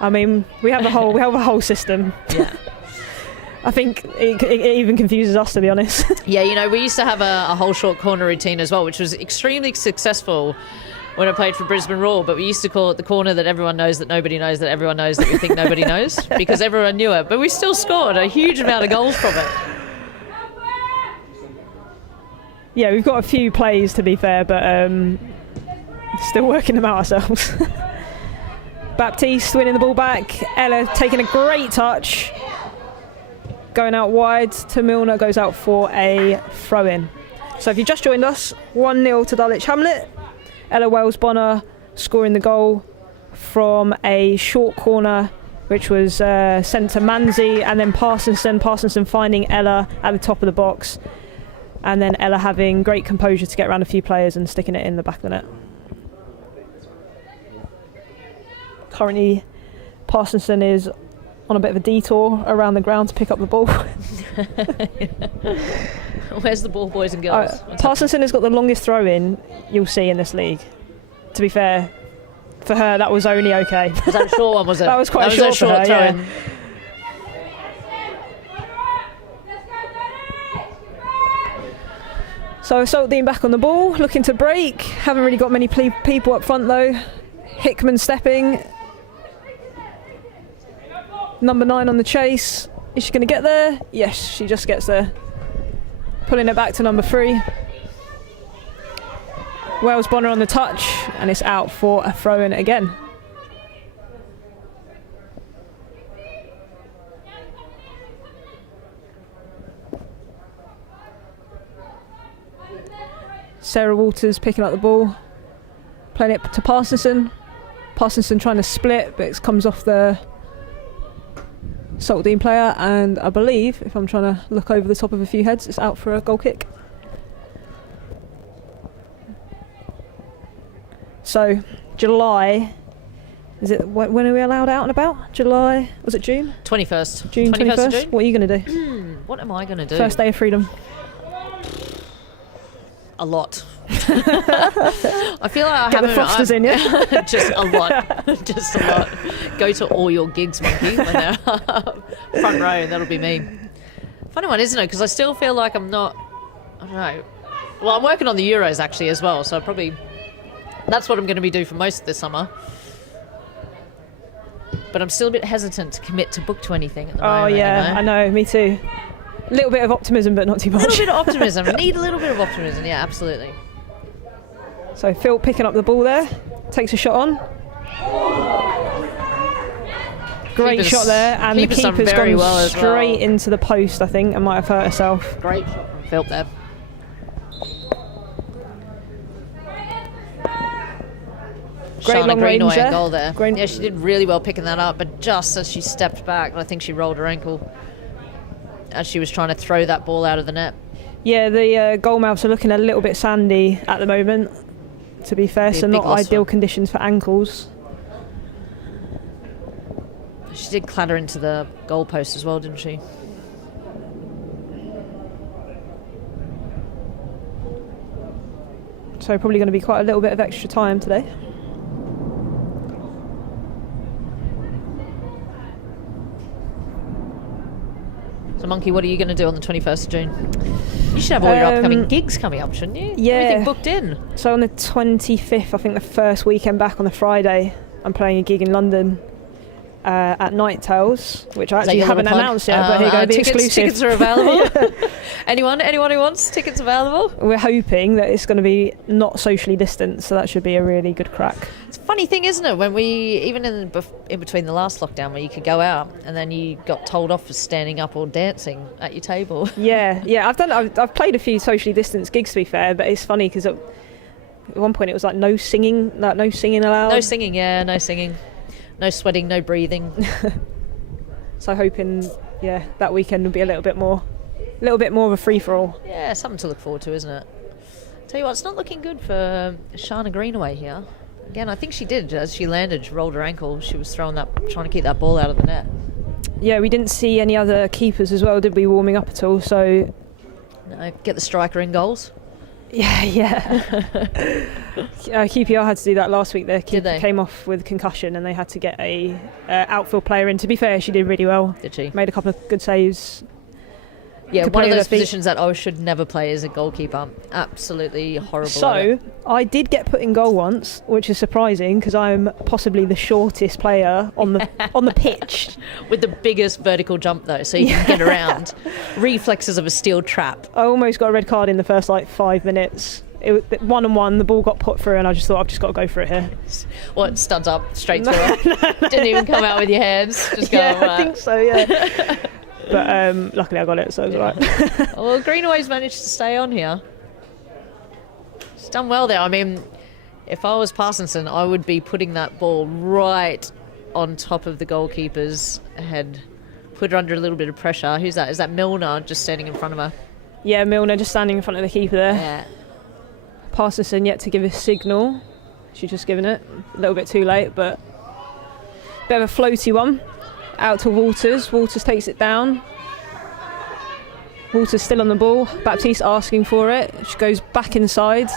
I mean, we have a whole system. Yeah. I think it even confuses us, to be honest. Yeah, we used to have a whole short corner routine as well, which was extremely successful when I played for Brisbane Roar, but we used to call it the corner that everyone knows that nobody knows that everyone knows that we think nobody knows, because everyone knew it. But we still scored a huge amount of goals from it. Yeah, we've got a few plays, to be fair, but still working them out ourselves. Baptiste winning the ball back. Ella taking a great touch. Going out wide to Milner, goes out for a throw-in. So if you just joined us, 1-0 to Dulwich Hamlet. Ella Wales Bonner scoring the goal from a short corner, which was sent to Manzi, and then Parsonson finding Ella at the top of the box, and then Ella having great composure to get around a few players and sticking it in the back of the net. Currently, Parsonson is on a bit of a detour around the ground to pick up the ball. Where's the ball, boys and girls? Parsonson has got the longest throw-in you'll see in this league. To be fair, for her, that was only okay. Was that a short one, was it? That was quite short for her, throw-in. yeah. So Saltdean back on the ball, looking to break. Haven't really got many people up front though. Hickman stepping. Number 9 on the chase. Is she going to get there? Yes, she just gets there. Pulling it back to number 3. Wales Bonner on the touch, and it's out for a throw-in again. Sarah Walters picking up the ball, playing it to Parsonson. Parsonson trying to split, but it comes off the Saltdean player, and I believe, if I'm trying to look over the top of a few heads, it's out for a goal kick. So, July, is it, when are we allowed out and about? July, was it June? 21st. June 21st? of June. What are you going to do? What am I going to do? First day of freedom. A lot. I feel like I Get the haven't. Frosters in, yeah? Just a lot. Just a lot. Go to all your gigs, Monkey, when they're front row. That'll be me. Funny one, isn't it? Because I still feel like I'm not. I don't know. Well, I'm working on the Euros actually as well, so probably that's what I'm going to be doing for most of the summer. But I'm still a bit hesitant to commit to book to anything at the moment. Oh yeah, you know? I know. Me too. A little bit of optimism, but not too much. A little bit of optimism. I need a little bit of optimism. Yeah, absolutely. So Phil picking up the ball there, takes a shot on. Great Keeper's- shot there, and the keeper's done keeper's very gone well as straight well. into the post, I think, and might have hurt herself. Great shot from Phil there. Great Shana long range Greenaway there. goal there. Green- Yeah, she did really well picking that up, but just as she stepped back, I think she rolled her ankle as she was trying to throw that ball out of the net. Yeah, the goal mouths are looking a little bit sandy at the moment, to be fair, Be a so big not loss ideal for- conditions for ankles. She did clatter into the goalpost as well, didn't she? So probably going to be quite a little bit of extra time today. So, Monkey, what are you going to do on the 21st of June? You should have all your upcoming gigs coming up, shouldn't you? yeah. Everything booked in. So on the 25th, I think the first weekend back on the Friday, I'm playing a gig in London at Night Tales, which I Is that actually your haven't little plug? announced yet, but here you go, the tickets, exclusive. Tickets are available. Anyone who wants tickets available? We're hoping that it's going to be not socially distanced, so that should be a really good crack. It's a funny thing, isn't it? When we, even in between the last lockdown, where you could go out and then you got told off for standing up or dancing at your table. Yeah, I've played a few socially distanced gigs, to be fair, but it's funny because at one point it was like no singing allowed. No singing, yeah, no singing. No sweating, no breathing. So hoping, yeah, that weekend will be a little bit more of a free for all. Yeah, something to look forward to, isn't it? Tell you what, it's not looking good for Shana Greenaway here. Again, I think she did, as she landed, she rolled her ankle. She was trying to keep that ball out of the net. Yeah, we didn't see any other keepers as well, did we, warming up at all? So No, get the striker in goals. yeah. QPR had to do that last week. Their keeper they? came off with concussion, and they had to get a outfield player in. To be fair, she did really well. Did she? Made a couple of good saves. Yeah, Could one play of with those her feet. positions that I should never play as a goalkeeper. Absolutely horrible. at So it. I did get put in goal once, which is surprising because I'm possibly the shortest player on the pitch. With the biggest vertical jump though, so you can get around. Reflexes of a steel trap. I almost got a red card in the first 5 minutes. It was 1-on-1. The ball got put through, and I just thought I've just got to go for it here. What, studs up straight through it? Didn't even come out with your hands. Just go. Yeah, I think so. Yeah. But luckily I got it, so it was alright. Well, Greenaway's managed to stay on here. She's done well there. I mean, if I was Parsonson, I would be putting that ball right on top of the goalkeeper's head. Put her under a little bit of pressure. Who's that? Is that Milner just standing in front of her? Yeah, Milner just standing in front of the keeper there. Yeah. Parsonson yet to give a signal. She's just given it. A little bit too late, but bit of a floaty one. Out to Walters. Walters takes it down. Walters still on the ball. Baptiste asking for it. She goes back inside.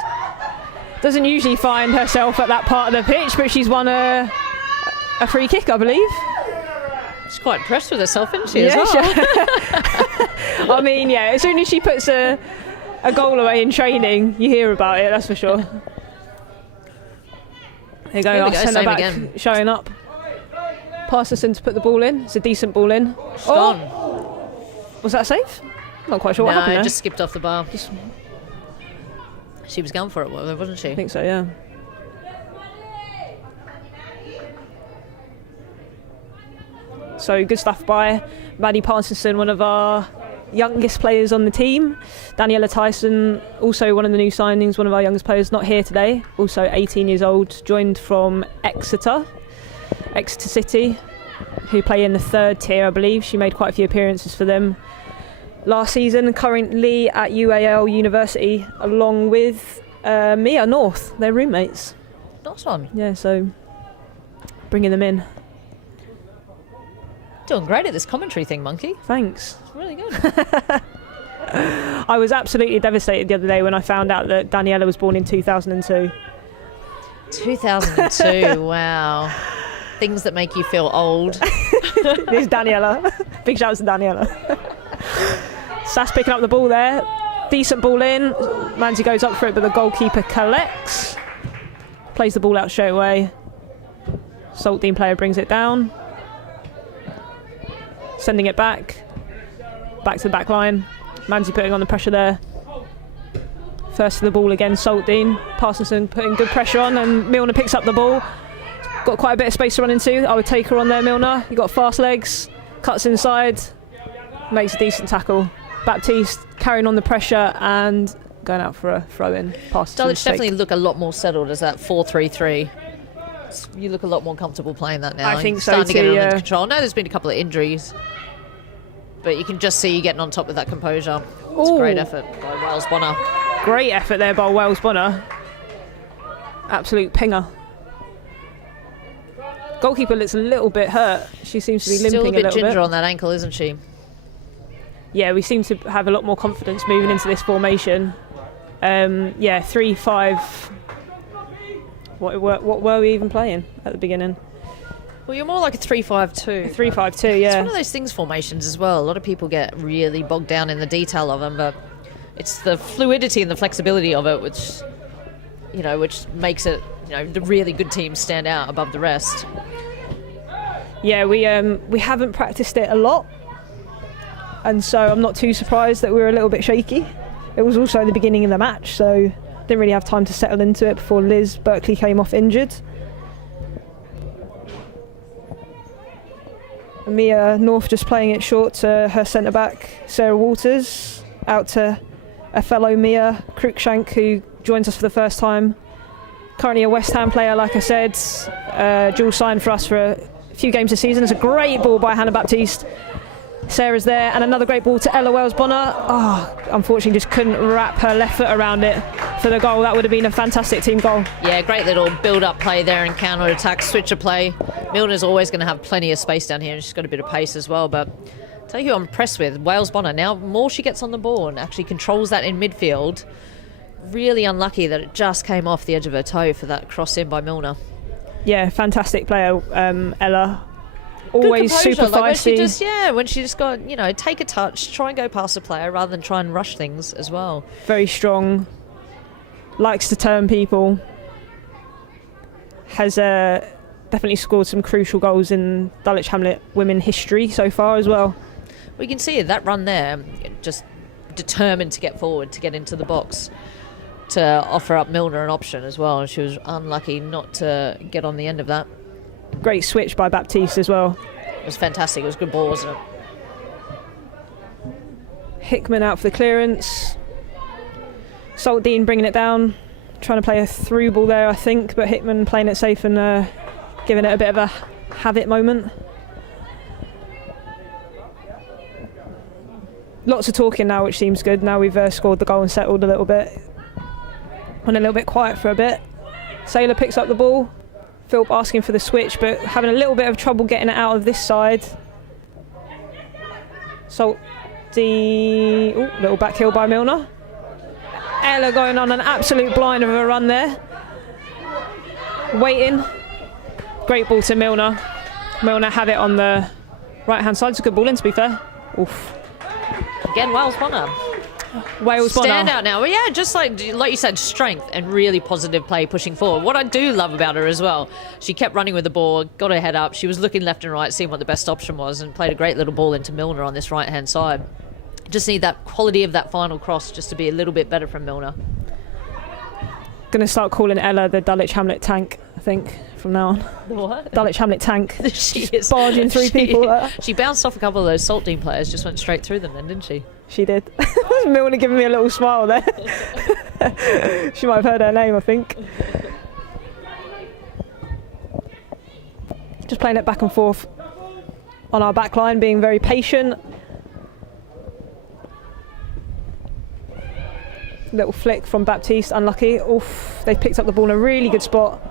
Doesn't usually find herself at that part of the pitch, but she's won a free kick, I believe. She's quite impressed with herself, isn't she, as Yeah, well? I mean, yeah, as soon as she puts a goal away in training, you hear about it, that's for sure. There you go, Here we our go, centre same back again. showing up. Parsonson to put the ball in. It's a decent ball in. She's gone. Was that safe? Not quite sure what No, happened it there. just skipped off the bar. She was going for it, wasn't she? I think so, yeah. So good stuff by Maddie Parsonson, one of our youngest players on the team. Daniela Tyson, also one of the new signings, one of our youngest players, not here today, also 18 years old, joined from Exeter City, who play in the 3rd tier, I believe. She made quite a few appearances for them last season, currently at UAL University, along with Mia North, their roommates. Nice one. Yeah, so bringing them in. Doing great at this commentary thing, Monkey. Thanks. It's really good. I was absolutely devastated the other day when I found out that Daniela was born in 2002. 2002, wow. Things that make you feel old. There's Daniela. Big shout out to Daniela. Sass picking up the ball there. Decent ball in. Manzi goes up for it, but the goalkeeper collects. Plays the ball out straight away. Saltdean player brings it down. Sending it back. Back to the back line. Manzi putting on the pressure there. First to the ball again, Saltdean. Parsonson putting good pressure on, and Milner picks up the ball. Got quite a bit of space to run into. I would take her on there, Milner. You've got fast legs. Cuts inside. Makes a decent tackle. Baptiste carrying on the pressure and going out for a throw-in. Dulwich definitely look a lot more settled as that 4-3-3. You look a lot more comfortable playing that now. I think so starting to too, get it under control. I know there's been a couple of injuries, but you can just see you getting on top with that composure. It's a great effort by Wales Bonner. Great effort there by Wales Bonner. Absolute pinger. Goalkeeper looks a little bit hurt. She seems to be limping a little bit. Still a bit ginger on that ankle, isn't she? Yeah, we seem to have a lot more confidence moving into this formation. 3-5. What were we even playing at the beginning? Well, you're more like a 3-5-2. 3-5-2, yeah. It's one of those things, formations as well. A lot of people get really bogged down in the detail of them, but it's the fluidity and the flexibility of it which makes it, the really good teams stand out above the rest. Yeah, we haven't practiced it a lot, and so I'm not too surprised that we were a little bit shaky. It was also the beginning of the match, so didn't really have time to settle into it before Liz Berkeley came off injured. Mia North just playing it short to her centre-back, Sarah Walters, out to a fellow Mia Cruikshank, who joins us for the first time. Currently a West Ham player, like I said, dual signed for us for a few games this season. It's a great ball by Hannah Baptiste. Sarah's there, and another great ball to Ella Wells Bonner. Unfortunately just couldn't wrap her left foot around it for the goal. That would have been a fantastic team goal. Yeah, great little build-up play there and counter-attack, switch of play. Milner's always going to have plenty of space down here, and she's got a bit of pace as well. But I'll tell you who I'm impressed with, Wales Bonner. Now, more she gets on the ball and actually controls that in midfield. Really unlucky that it just came off the edge of her toe for that cross in by Milner. Yeah, fantastic player, Ella. Always super feisty. When she just got, take a touch, try and go past the player rather than try and rush things as well. Very strong. Likes to turn people. Has definitely scored some crucial goals in Dulwich Hamlet women history so far as well. We can see that run there, just determined to get forward, to get into the box, to offer up Milner an option as well. And she was unlucky not to get on the end of that. Great switch by Baptiste as well. It was fantastic. It was a good ball, wasn't it? Hickman out for the clearance. Saltdean bringing it down. Trying to play a through ball there, I think, but Hickman playing it safe and giving it a bit of a have it moment. Lots of talking now, which seems good. Now we've scored the goal and settled a little bit. Went a little bit quiet for a bit. Saylor picks up the ball. Philp asking for the switch, but having a little bit of trouble getting it out of this side. Little back heel by Milner. Ella going on an absolute blind of a run there. Waiting. Great ball to Milner. Milner had it on the right-hand side. It's a good ball in, to be fair. Oof. Again, Wales Bonner. Wales Bonner. Stand out now. Well, yeah, just like you said, strength and really positive play pushing forward. What I do love about her as well, she kept running with the ball, got her head up. She was looking left and right, seeing what the best option was, and played a great little ball into Milner on this right-hand side. Just need that quality of that final cross just to be a little bit better from Milner. Going to start calling Ella the Dulwich Hamlet tank. I think, from now on. The what? Dulwich Hamlet tank. She Just is. barging through people like that. She bounced off a couple of those Saltdean players, just went straight through them then, didn't she? She did. Milner giving me a little smile there. She might have heard her name, I think. Just playing it back and forth on our back line, being very patient. Little flick from Baptiste, unlucky. Oof, they picked up the ball in a really good spot.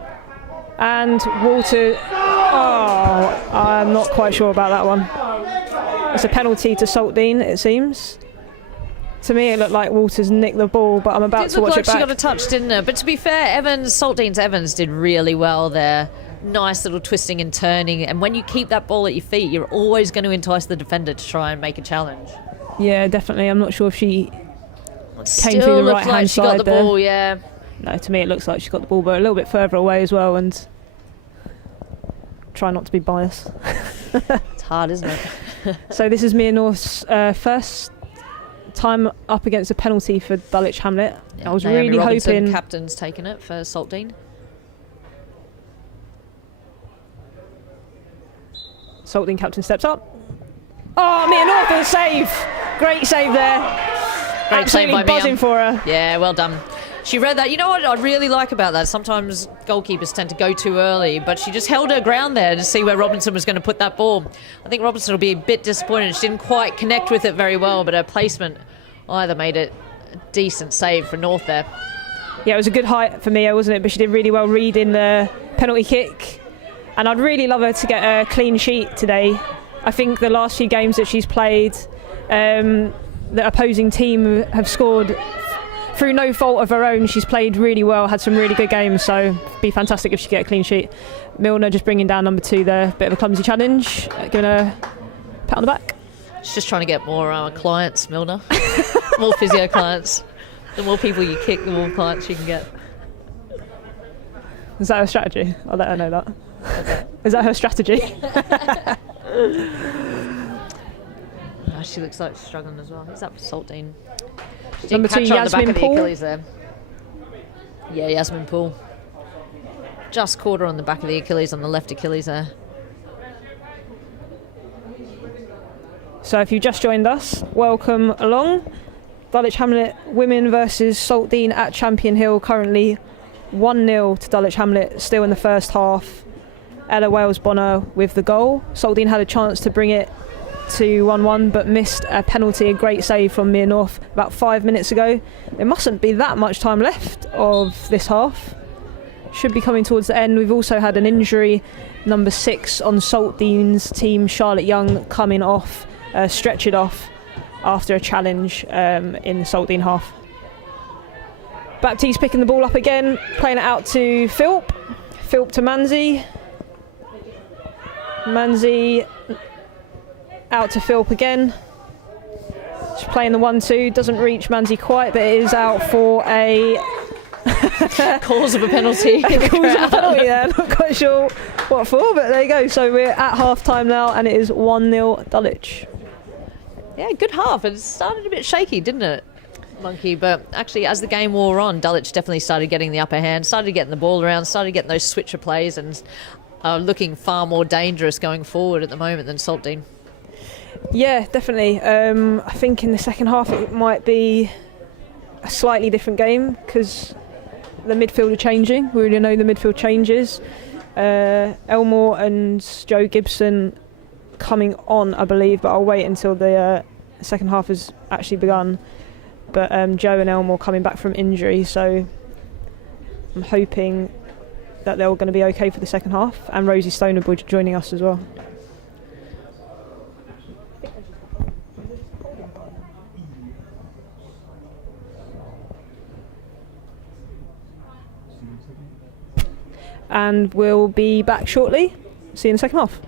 And Walter, oh, I'm not quite sure about that one. It's a penalty to Saltdean, it seems. To me, it looked like Walters nicked the ball, but I'm about to watch it back. She got a touch, didn't it? But to be fair, Saltdean's Evans did really well there. Nice little twisting and turning. And when you keep that ball at your feet, you're always going to entice the defender to try and make a challenge. Yeah, definitely. I'm not sure if she came through the right hand she got side the there. ball, yeah. No, to me it looks like she got the ball, but a little bit further away as well. And try not to be biased. It's hard, isn't it? So this is Mere North's first time up against a penalty for Dulwich Hamlet. Yeah, I was Naomi really Robinson, hoping. captain's taken it for Saltdean. Saltdean captain steps up. Oh, Mere North with a save! Great save there. Great Absolutely save by buzzing Mia. for her. Yeah, well done. She read that. You know what I really like about that? Sometimes goalkeepers tend to go too early, but she just held her ground there to see where Robinson was going to put that ball. I think Robinson will be a bit disappointed. She didn't quite connect with it very well, but her placement either made it a decent save for North there. Yeah, it was a good height for Mia, wasn't it? But she did really well reading the penalty kick. And I'd really love her to get a clean sheet today. I think the last few games that she's played, the opposing team have scored through no fault of her own. She's played really well, had some really good games, so it'd be fantastic if she get a clean sheet. Milner just bringing down number 2 there. Bit of a clumsy challenge. Giving her a pat on the back. She's just trying to get more clients, Milner. More physio clients. The more people you kick, the more clients you can get. Is that her strategy? I'll let her know that. Is that her strategy? Oh, she looks like she's struggling as well. Is that for Saltdean? Number 2, Yasmin Poole. Yeah, Yasmin Poole. Just caught her on the back of the Achilles, on the left Achilles there. So if you just joined us, welcome along. Dulwich Hamlet women versus Saltdean at Champion Hill, currently 1-0 to Dulwich Hamlet, still in the first half. Ella Wales-Bonner with the goal. Saltdean had a chance to bring it to 1-1 but missed a penalty, a great save from Mere North about 5 minutes ago. There mustn't be that much time left of this half. Should be coming towards the end. We've also had an injury, number 6 on Saltdean's team, Charlotte Young, coming off, stretchered off after a challenge in the Saltdean half. Baptiste picking the ball up again, playing it out to Philp. Philp to Manzi. Manzi out to Philp again. She's playing the 1-2, doesn't reach Manzi quite, but it is out for a cause of a penalty. Cause of a penalty there, not quite sure what for, but there you go. So we're at half time now and it is 1-0 Dulwich. Yeah, good half. It started a bit shaky, didn't it, Monkey? But actually, as the game wore on, Dulwich definitely started getting the upper hand, started getting the ball around, started getting those switcher plays, and looking far more dangerous going forward at the moment than Saltdean. Yeah, definitely. I think in the second half it might be a slightly different game because the midfield are changing. We already know the midfield changes. Elmore and Joe Gibson coming on, I believe, but I'll wait until the second half has actually begun. But Joe and Elmore coming back from injury, so I'm hoping that they're all going to be okay for the second half. And Rosie Stonebridge joining us as well. And we'll be back shortly. See you in the second half.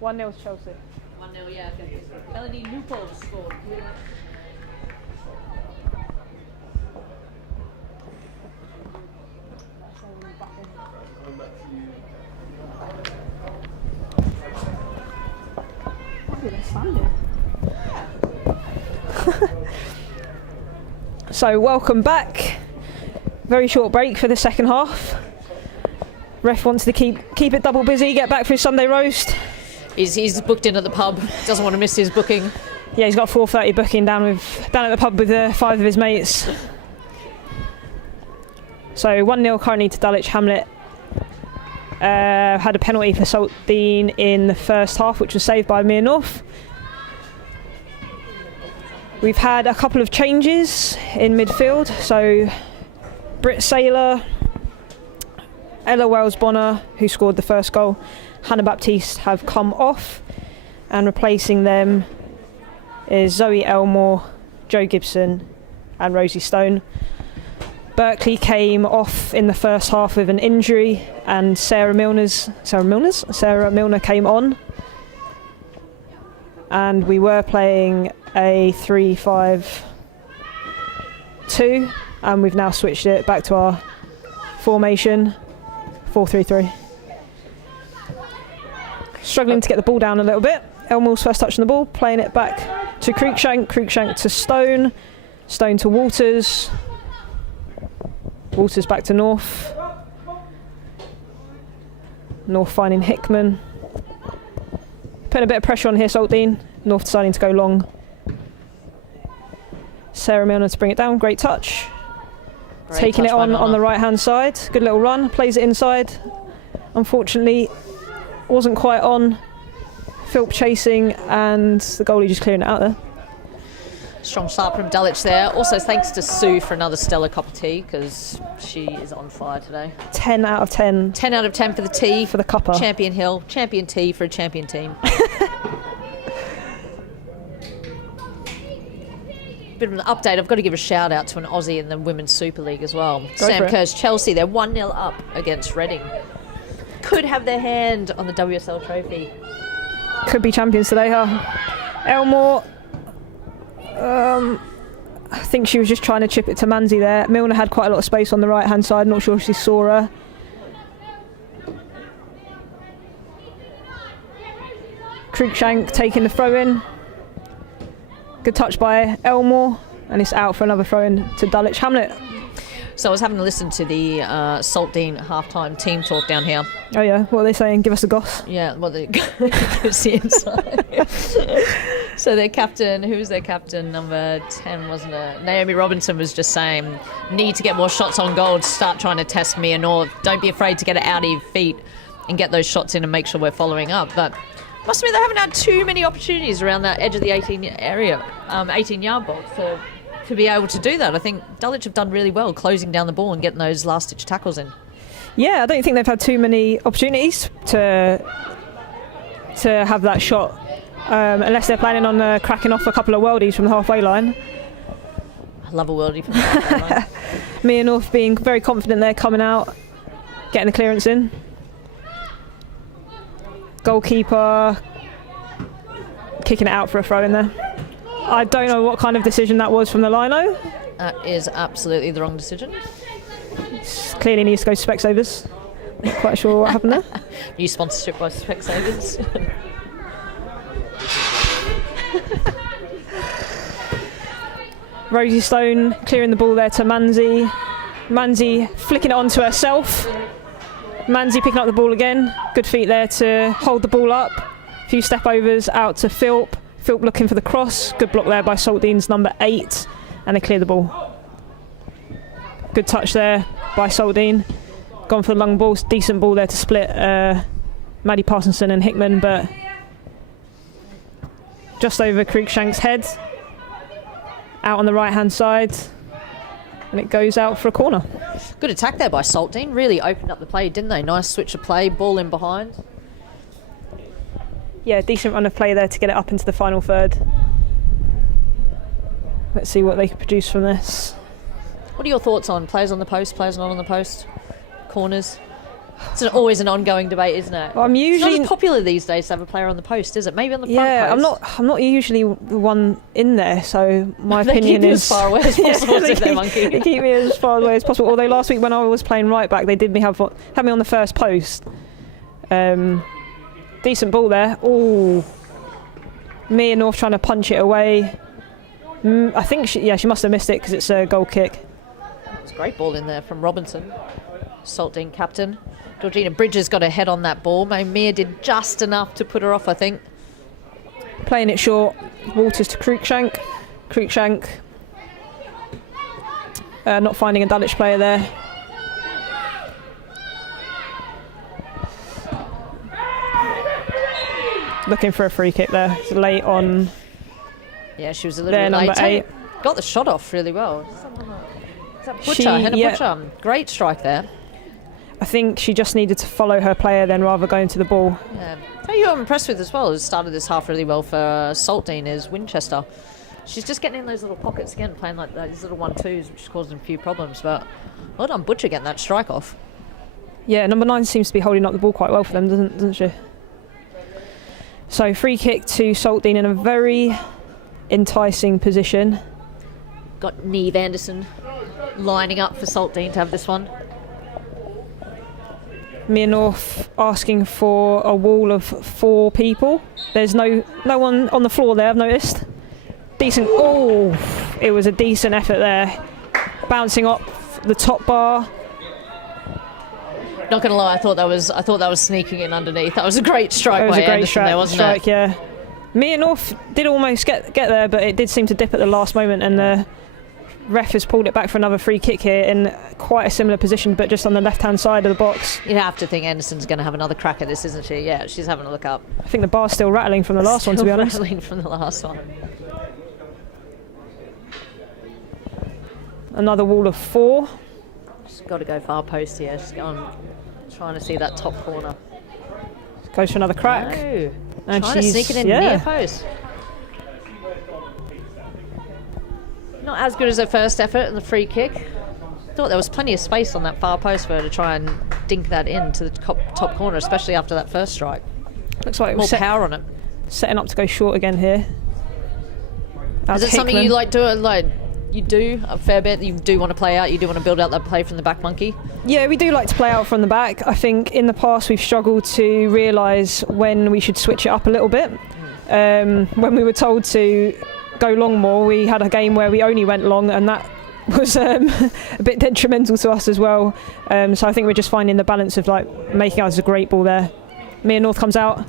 1-0 Chelsea. 1-0, yeah. Melanie Lupol scored. So welcome back. Very short break for the second half. Ref wants to keep it double busy, get back for his Sunday roast. He's booked in at the pub. Doesn't want to miss his booking. Yeah, he's got 4:30 booking down at the pub with 5 of his mates. So 1-0 currently to Dulwich Hamlet. Had a penalty for Saltdean in the first half, which was saved by Mere North. We've had a couple of changes in midfield. So Britt Saylor, Ella Wells-Bonner, who scored the first goal, Hannah Baptiste have come off, and replacing them is Zoe Elmore, Jo Gibson and Rosie Stone. Berkeley came off in the first half with an injury, and Sarah Milner came on. And we were playing a 3-5-2, and we've now switched it back to our formation 4-3-3. Struggling to get the ball down a little bit. Elmore's first touch on the ball, playing it back to Cruikshank to Stone to Walters back to North finding Hickman, putting a bit of pressure on here. Saltdean. North deciding to go long. Sarah Milner to bring it down, great touch. Great taking touch it on the right hand side, good little run, plays it inside, unfortunately wasn't quite on. Philp chasing, and the goalie just clearing it out there. Strong start from Dulwich there. Also thanks to Sue for another stellar cup of tea, because she is on fire today. 10 out of 10. 10 out of 10 for the tea. For the cuppa. Champion Hill. Champion tea for a champion team. Bit of an update. I've got to give a shout out to an Aussie in the Women's Super League as well. Sam Kerr's Chelsea. They're 1-0 up against Reading. Could have their hand on the WSL trophy. Could be champions today, huh? Elmore. I think she was just trying to chip it to Manzi there. Milner had quite a lot of space on the right hand side. Not sure if she saw her. Cruikshank taking the throw in. Good touch by Elmore, and it's out for another throw in to Dulwich Hamlet. So I was having to listen to the Saltdean halftime team talk down here. Oh yeah, what are they saying? Give us a goss. Yeah, well, they see inside. So their captain, who was their captain? Number 10, wasn't it? Naomi Robinson was just saying, need to get more shots on goal to start trying to test Mere North. Don't be afraid to get it out of your feet and get those shots in and make sure we're following up. But must admit they haven't had too many opportunities around that edge of the 18-yard box to be able to do that. I think Dulwich have done really well closing down the ball and getting those last-ditch tackles in. Yeah, I don't think they've had too many opportunities to have that shot, unless they're planning on cracking off a couple of worldies from the halfway line. I love a worldie from the halfway line. Mere North being very confident there, coming out, getting the clearance in. Goalkeeper kicking it out for a throw in there. I don't know what kind of decision that was from the lino. That is absolutely the wrong decision. Clearly needs to go to Specsavers. Not quite sure what happened there. New sponsorship by Specsavers. Rosie Stone clearing the ball there to Manzi. Manzi flicking it onto herself. Manzi picking up the ball again. Good feet there to hold the ball up. A few step overs out to Philp. Philp looking for the cross. Good block there by Saltdean's number 8. And they clear the ball. Good touch there by Saltdean. Gone for the long ball. Decent ball there to split Maddie Parsonson and Hickman, but just over Cruikshank's head. Out on the right hand side. And it goes out for a corner. Good attack there by Saltdean. Really opened up the play, didn't they? Nice switch of play. Ball in behind. Yeah, decent run of play there to get it up into the final third. Let's see what they can produce from this. What are your thoughts on players on the post, players not on the post, corners? It's always an ongoing debate, isn't it? I'm usually it's not as popular these days to have a player on the post, is it? Maybe on the front post. I'm not usually the one in there, so my they opinion keep you is as far away as possible. They keep me as far away as possible. Although last week when I was playing right back, they did have me on the first post. Decent ball there. Oh, Mia North trying to punch it away. I think she must have missed it because it's a goal kick. It's a great ball in there from Robinson, Saltdean captain. Georgina Bridges got her head on that ball. Mia did just enough to put her off, I think. Playing it short. Walters to Cruikshank. Cruikshank not finding a Dulwich player there. Looking for a free kick there. It's late on. Yeah, she was a little bit late. Number 8. Got the shot off really well. Is that Butcher? Hannah Butcher. Great strike there. I think she just needed to follow her player then rather going to the ball. Yeah. Tell you who I'm impressed with as well, who started this half really well for Saltdean, is Winchester. She's just getting in those little pockets again, playing like these little 1-2s, which is causing a few problems. But well done, Butcher, getting that strike off. Yeah, number 9 seems to be holding up the ball quite well for them, doesn't she? So free kick to Saltdean in a very enticing position. Got Neve Anderson lining up for Saltdean to have this one. Mia North asking for a wall of 4 people. There's no one on the floor there, I've noticed. Decent. Oh, it was a decent effort there. Bouncing off the top bar. Not gonna lie, I thought that was sneaking in underneath. That was a great strike by Anderson there, wasn't it? Yeah. Mia North did almost get there, but it did seem to dip at the last moment, and the ref has pulled it back for another free kick here in quite a similar position, but just on the left-hand side of the box. You have to think Anderson's going to have another crack at this, isn't she? Yeah, she's having a look up. I think the bar's still rattling from the last one, to be honest. Rattling from the last one. Another wall of 4. She's got to go far post here. She's going, trying to see that top corner. Goes for another crack. No. And trying to sneak it in near post. Not as good as her first effort in the free kick. Thought there was plenty of space on that far post for her to try and dink that into the top corner, especially after that first strike. Looks like more power on it. Setting up to go short again here. Is it something you like doing? Like you do a fair bit. You do want to play out. You do want to build out that play from the back, Monkey. Yeah, we do like to play out from the back. I think in the past we've struggled to realise when we should switch it up a little bit. When we were told to go long more, we had a game where we only went long, and that was a bit detrimental to us as well. So I think we're just finding the balance of like making us a great ball there. Mia North comes out.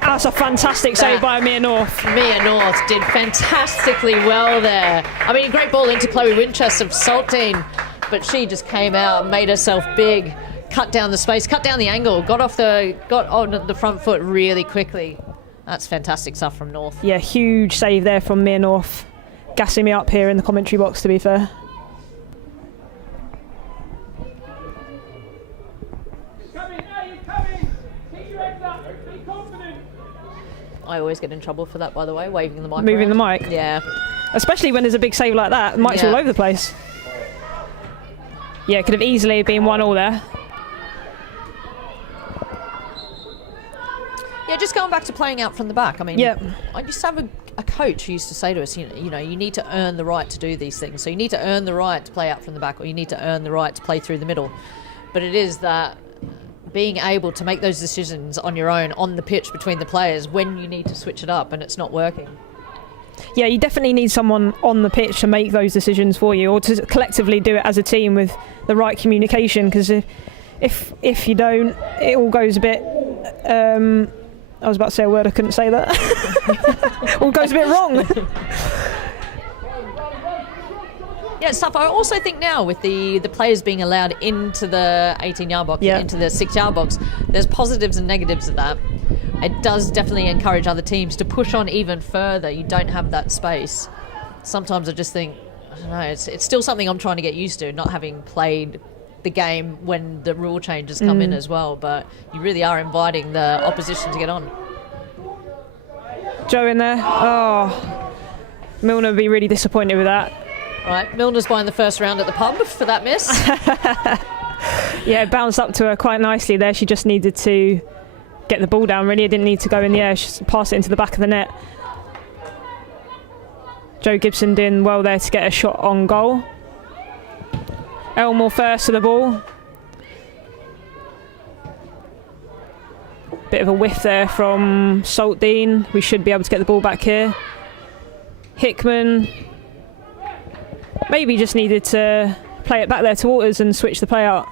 That's a fantastic save by Mia North. Mia North did fantastically well there. I mean, great ball into Chloe Winchester of Saltdean, but she just came out, made herself big, cut down the space, cut down the angle, got on the front foot really quickly. That's fantastic stuff from North. Yeah, huge save there from Mia North. Gassing me up here in the commentary box, to be fair. I always get in trouble for that, by the way, waving the mic Moving around. the mic? Yeah. Especially when there's a big save like that. The mic's all over the place. Yeah, it could have easily been 1-1 there. Yeah, just going back to playing out from the back. I mean, yeah. I used to have a coach who used to say to us, you know, you need to earn the right to do these things. So you need to earn the right to play out from the back, or you need to earn the right to play through the middle. But it is that being able to make those decisions on your own, on the pitch between the players, when you need to switch it up and it's not working. Yeah, you definitely need someone on the pitch to make those decisions for you, or to collectively do it as a team with the right communication, because if you don't, it all goes a bit... I was about to say a word, I couldn't say that. All goes a bit wrong. Yeah, it's tough. I also think now with the players being allowed into the 18-yard box, into the 6-yard box, there's positives and negatives of that. It does definitely encourage other teams to push on even further. You don't have that space. Sometimes I just think, I don't know, it's still something I'm trying to get used to, not having played the game when the rule changes come in as well, but you really are inviting the opposition to get on. Joe in there. Oh, Milner would be really disappointed with that. Right, Milner's buying the first round at the pub for that miss. Yeah, it bounced up to her quite nicely there. She just needed to get the ball down, really. It didn't need to go in the air. She just passed it into the back of the net. Jo Gibson doing well there to get a shot on goal. Elmore first to the ball. Bit of a whiff there from Saltdean. We should be able to get the ball back here. Hickman maybe just needed to play it back there to Waters and switch the play out.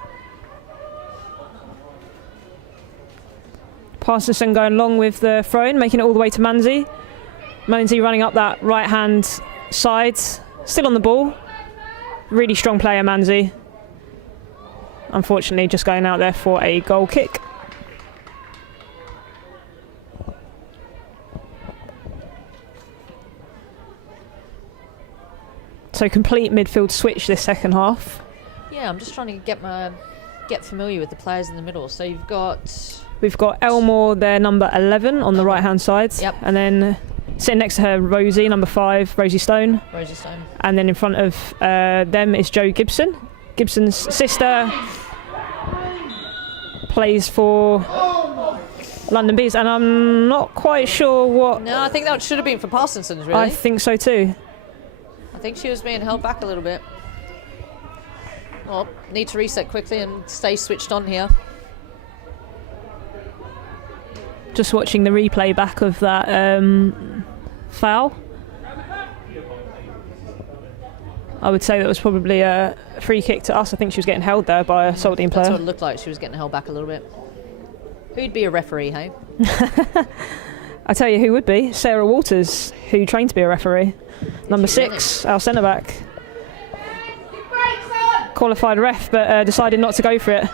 Parkinson going long with the throw-in, making it all the way to Manzi. Manzi running up that right-hand side, still on the ball. Really strong player, Manzi. Unfortunately, just going out there for a goal kick. So complete midfield switch this second half. Yeah, I'm just trying to get familiar with the players in the middle. So We've got Elmore, their number 11, on the right-hand side. Yep. And then sitting next to her, Rosie, number 5, Rosie Stone. Rosie Stone. And then in front of them is Jo Gibson. Gibson's sister plays for London Bees. And I'm not quite sure what... No, I think that should have been for Parsonson's, really. I think so too. I think she was being held back a little bit. Well, need to reset quickly and stay switched on here. Just watching the replay back of that foul. I would say that was probably a free kick to us. I think she was getting held there by a Saltdean player. That's what it looked like. She was getting held back a little bit. Who'd be a referee, hey? I tell you who would be. Sarah Waters, who trained to be a referee. Number 6, our centre-back. Qualified ref, but decided not to go for it.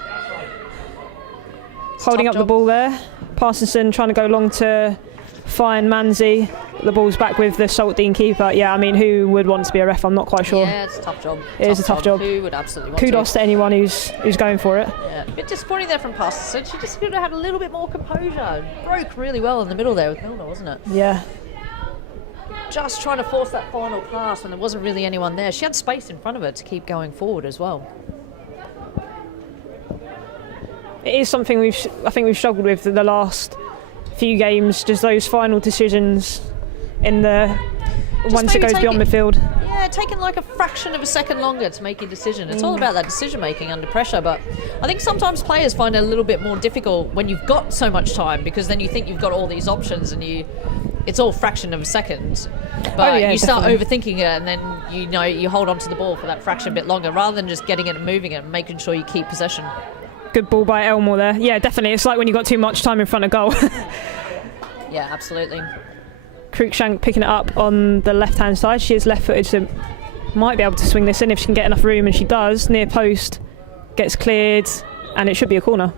Holding up the ball there. Parsonson trying to go long to find Manzi. The ball's back with the Saltdean keeper. Yeah, I mean, who would want to be a ref? I'm not quite sure. Yeah, it's a tough job. It is a tough job. Who would absolutely want Kudos to anyone who's going for it. Yeah, a bit disappointing there from Parsonson. She just could have had a little bit more composure. Broke really well in the middle there with Milner, wasn't it? Yeah. Just trying to force that final pass when there wasn't really anyone there. She had space in front of her to keep going forward as well. It is something I think we've struggled with the last few games, just those final decisions in the once it goes beyond midfield. Yeah, taking like a fraction of a second longer to make a decision. It's all about that decision making under pressure, but I think sometimes players find it a little bit more difficult when you've got so much time, because then you think you've got all these options and it's all fraction of a second, but you start overthinking it, and then you hold on to the ball for that fraction a bit longer rather than just getting it and moving it and making sure you keep possession. Good ball by Elmore there. Yeah, definitely. It's like when you've got too much time in front of goal. Yeah, absolutely. Cruikshank picking it up on the left-hand side. She is left-footed, so might be able to swing this in if she can get enough room, and she does. Near post, gets cleared, and it should be a corner.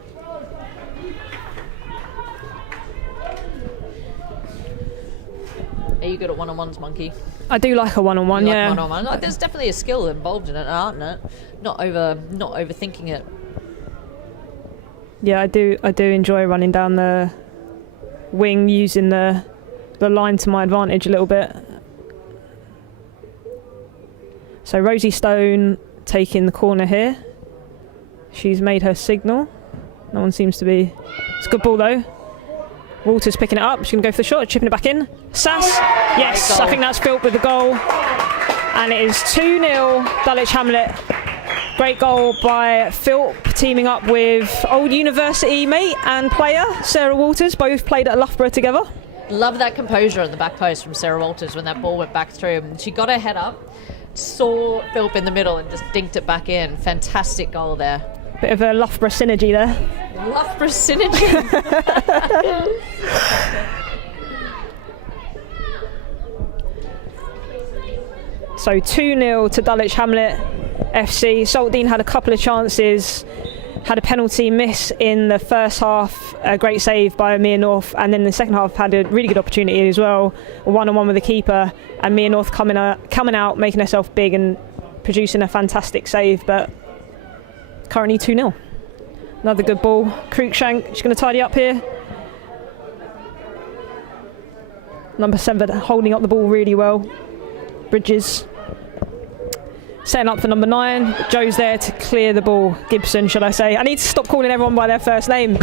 Are you good at one-on-ones, Monkey? I do like a one-on-one, yeah. Like one-on-one. Like, there's definitely a skill involved in it, aren't it? Not overthinking it. Yeah, I do enjoy running down the wing, using the line to my advantage a little bit. So Rosie Stone taking the corner here. She's made her signal. No one seems to be... It's a good ball though. Walters picking it up. She's going to go for the shot, chipping it back in. Sass! Yes, I think that's Philp with the goal. And it is 2-0 Dulwich Hamlet. Great goal by Philp, teaming up with old university mate and player Sarah Walters. Both played at Loughborough together. Love that composure at the back post from Sarah Walters when that ball went back through. She got her head up, saw Philp in the middle and just dinked it back in. Fantastic goal there. Bit of a Loughborough synergy there. Loughborough synergy. So 2-0 to Dulwich Hamlet FC. Saltdean had a couple of chances, had a penalty miss in the first half, a great save by Mia North, and then in the second half had a really good opportunity as well, a one-on-one with the keeper, and Mia North coming out, making herself big and producing a fantastic save, but currently 2-0. Another good ball. Cruikshank, she's going to tidy up here. Number 7 holding up the ball really well. Bridges. Setting up for number 9. Joe's there to clear the ball. Gibson, should I say. I need to stop calling everyone by their first name.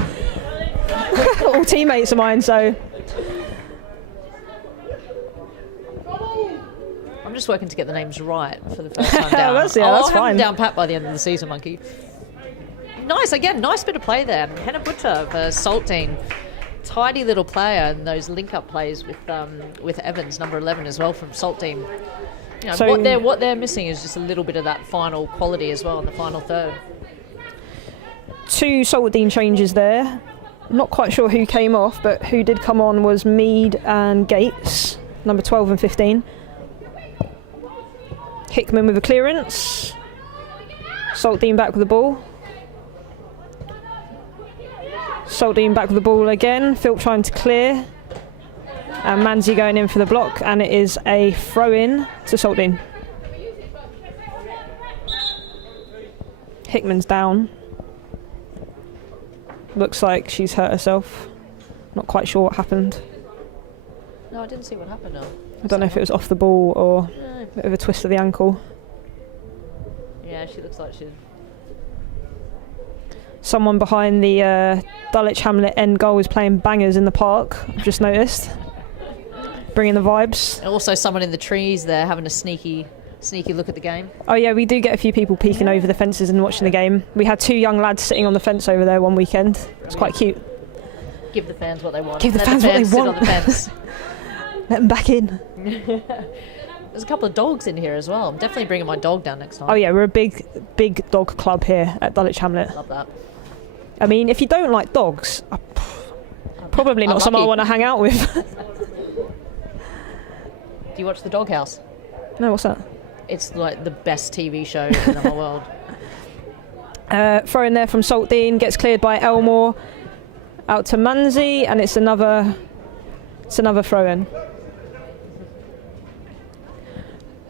All teammates of mine, so. I'm just working to get the names right for the first time down. that's I'll have fine. them down pat by the end of the season, Monkey. Nice, again, nice bit of play there. Hannah Butter for Saltdean. Tidy little player, and those link-up plays with Evans, number 11 as well from Saltdean. You know, So what they're missing is just a little bit of that final quality as well in the final third. 2 Saltdean changes there. Not quite sure who came off, but who did come on was Mead and Gates, number 12 and 15. Hickman with a clearance. Saltdean back with the ball. Saltdean back with the ball again. Philp trying to clear. And Manzi going in for the block, and it is a throw-in to Saltdean. Hickman's down. Looks like she's hurt herself. Not quite sure what happened. No, I didn't see what happened. No. I don't know if it was off the ball or No. a bit of a twist of the ankle. Yeah, she looks like she's... Someone behind the Dulwich Hamlet end goal is playing bangers in the park, I've just noticed. Bringing the vibes. And also someone in the trees there having a sneaky look at the game. Oh yeah, we do get a few people peeking over the fences and watching the game. We had 2 young lads sitting on the fence over there one weekend. It's quite cute. Give the fans what they want. Give the fans what they sit want. on the fence. Let them back in. There's a couple of dogs in here as well. I'm definitely bringing my dog down next time. Oh yeah, we're a big dog club here at Dulwich Hamlet. Love that. I mean, if you don't like dogs, probably not someone I want to hang out with. Do you watch The Doghouse? No, what's that? It's like the best TV show in the whole world. Throw in there from Saltdean, gets cleared by Elmore. Out to Manzi, and it's another throw in.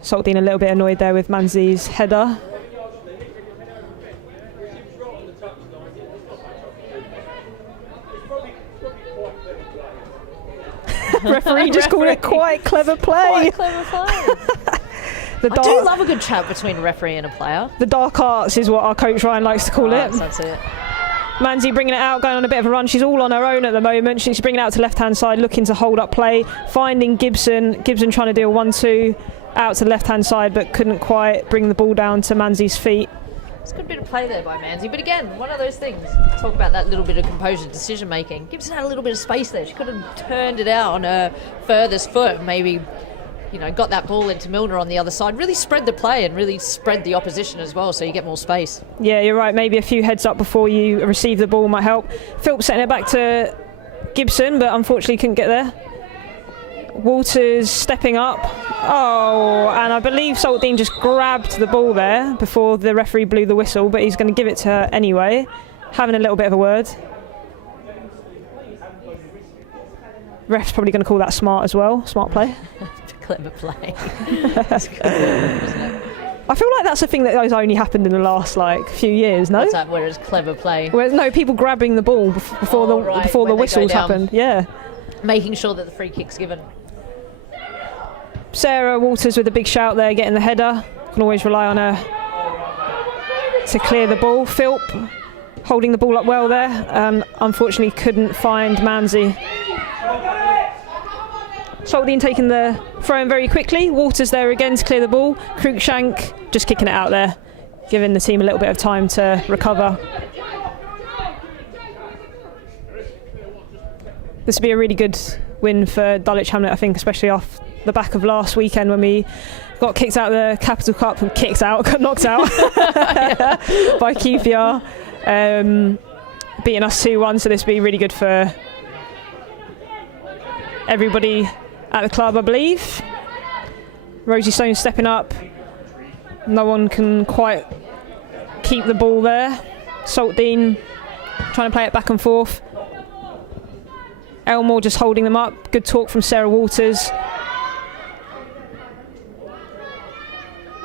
Saltdean a little bit annoyed there with Manzi's header. Referee just called it quite clever play. Quite clever play. I do love a good chat between a referee and a player. The dark arts is what our coach Ryan likes to call it. That's it. Manzi bringing it out, going on a bit of a run. She's all on her own at the moment. She's bringing it out to left-hand side, looking to hold up play. Finding Gibson. Gibson trying to do a 1-2 out to the left-hand side, but couldn't quite bring the ball down to Manzi's feet. It's a good bit of play there by Manzi. But again, one of those things. Talk about that little bit of composure decision-making. Gibson had a little bit of space there. She could have turned it out on her furthest foot, maybe, you know, got that ball into Milner on the other side. Really spread the play and really spread the opposition as well, so you get more space. Yeah, you're right. Maybe a few heads up before you receive the ball might help. Philp setting it back to Gibson, but unfortunately couldn't get there. Walters stepping up. Oh, and I believe Saltdean just grabbed the ball there before the referee blew the whistle, but he's going to give it to her anyway. Having a little bit of a word. Ref's probably going to call that smart as well. Smart play. Clever play. That's good, isn't it? I feel like that's a thing that has only happened in the last few years, no? What's that? Where it's clever play? No, people grabbing the ball before the whistles happened. Yeah. Making sure that the free kick's given. Sarah Walters with a big shout there, getting the header. Can always rely on her to clear the ball. Philp holding the ball up well there. Unfortunately couldn't find Manzi. Saltdean taking the throw in very quickly. Walters there again to clear the ball. Cruikshank just kicking it out there, giving the team a little bit of time to recover. This would be a really good win for Dulwich Hamlet, I think, especially off the back of last weekend when we got kicked out of the Capital Cup and got knocked out by QPR, beating us 2-1. So this would be really good for everybody at the club, I believe. Rosie Stone stepping up. No one can quite keep the ball there. Saltdean trying to play it back and forth. Elmore just holding them up. Good talk from Sarah Walters.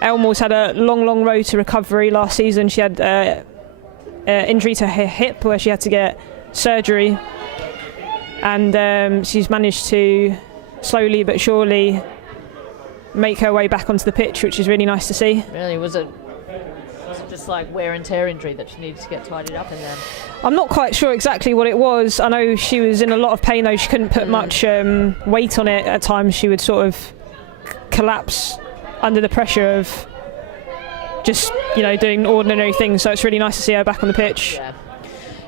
Elmore's had a long road to recovery last season. She had injury to her hip where she had to get surgery. And she's managed to slowly but surely make her way back onto the pitch, which is really nice to see. Really, was it just like wear and tear injury that she needed to get tidied up in there? I'm not quite sure exactly what it was. I know she was in a lot of pain though. She couldn't put much weight on it. At times she would sort of collapse under the pressure of just, you know, doing ordinary things. So it's really nice to see her back on the pitch.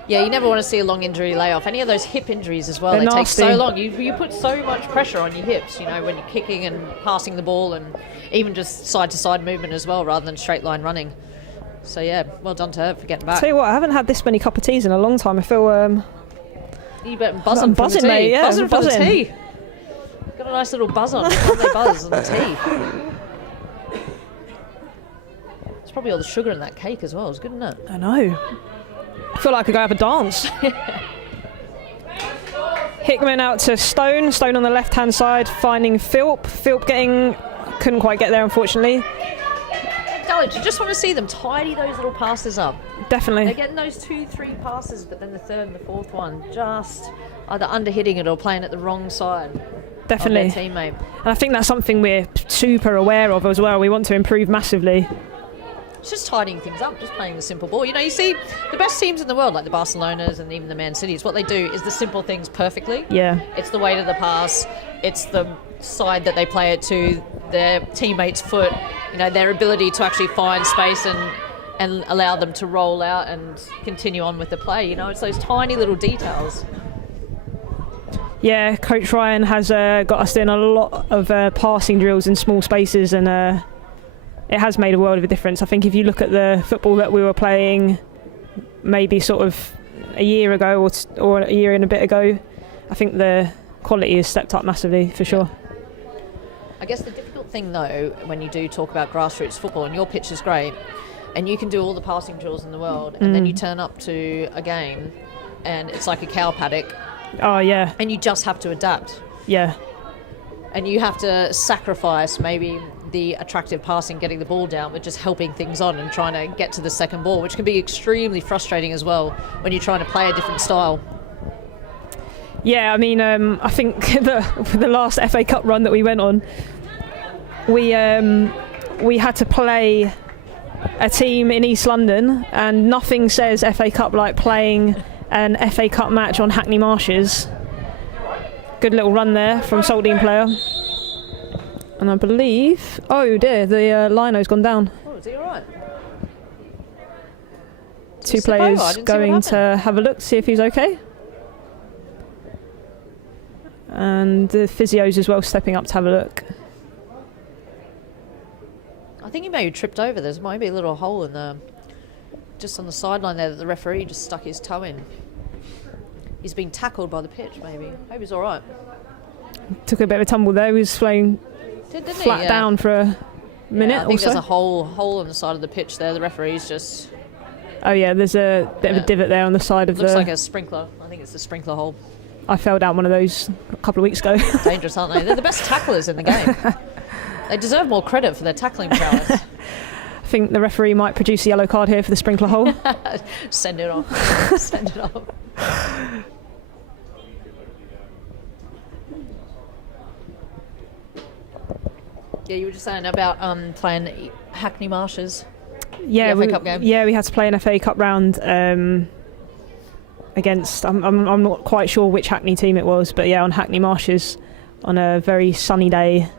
Yeah, you never want to see a long injury layoff. Any of those hip injuries as well, they take so long. You put so much pressure on your hips, you know, when you're kicking and passing the ball, and even just side-to-side movement as well, rather than straight line running. So yeah, well done to her for getting back. Tell you what, I haven't had this many cup of teas in a long time. I feel you better buzzing from the tea. Mate, yeah, buzzing for the tea. Got a nice little buzz on. They buzz on the tea. It's probably all the sugar in that cake as well. It's good, isn't it? I know. I feel like I could go have a dance. Hickman out to Stone. Stone on the left-hand side, finding Philp. Philp couldn't quite get there, unfortunately. Dulwich, you just want to see them tidy those little passes up. Definitely. They're getting those 2-3 passes, but then the third and the fourth one just either under-hitting it or playing it the wrong side. Definitely. Of their teammate. And I think that's something we're super aware of as well. We want to improve massively. It's just tidying things up, just playing the simple ball. You know, you see the best teams in the world, like the Barcelonas and even the Man Cities, what they do is the simple things perfectly. Yeah. It's the weight of the pass, it's the side that they play it to, their teammate's foot, you know, their ability to actually find space and allow them to roll out and continue on with the play. You know, it's those tiny little details. Yeah, Coach Ryan has got us doing a lot of passing drills in small spaces, and it has made a world of a difference. I think if you look at the football that we were playing maybe sort of a year ago or a year and a bit ago, I think the quality has stepped up massively for sure. I guess the difficult thing though, when you do talk about grassroots football, and your pitch is great, and you can do all the passing drills in the world, and then you turn up to a game and it's like a cow paddock. Oh yeah. And you just have to adapt. Yeah. And you have to sacrifice maybe the attractive passing, getting the ball down, but just helping things on and trying to get to the second ball, which can be extremely frustrating as well when you're trying to play a different style. Yeah, I mean, I think the last FA Cup run that we went on, we had to play a team in East London, and nothing says FA Cup like playing an FA Cup match on Hackney Marshes. Good little run there from Saltdean player. And I believe... Oh dear, the lino's gone down. Oh, is he alright? Two players going to have a look, see if he's okay. And the physios as well stepping up to have a look. I think he may have tripped over. There's might be a little hole in the... just on the sideline there that the referee just stuck his toe in. He's been tackled by the pitch, maybe. Hope he's alright. Took a bit of a tumble there. He was flying flat down for a minute or so. I think there's a hole on the side of the pitch there. The referee's just... Oh yeah, there's a bit of a divot there on the side of Looks like a sprinkler. I think it's a sprinkler hole. I fell down one of those a couple of weeks ago. Dangerous, aren't they? They're the best tacklers in the game. They deserve more credit for their tackling prowess. I think the referee might produce a yellow card here for the sprinkler hole. Send it off. Send it off. Yeah, you were just saying about playing Hackney Marshes. Yeah, FA Cup game. Yeah, we had to play an FA Cup round against. I'm not quite sure which Hackney team it was, but yeah, on Hackney Marshes on a very sunny day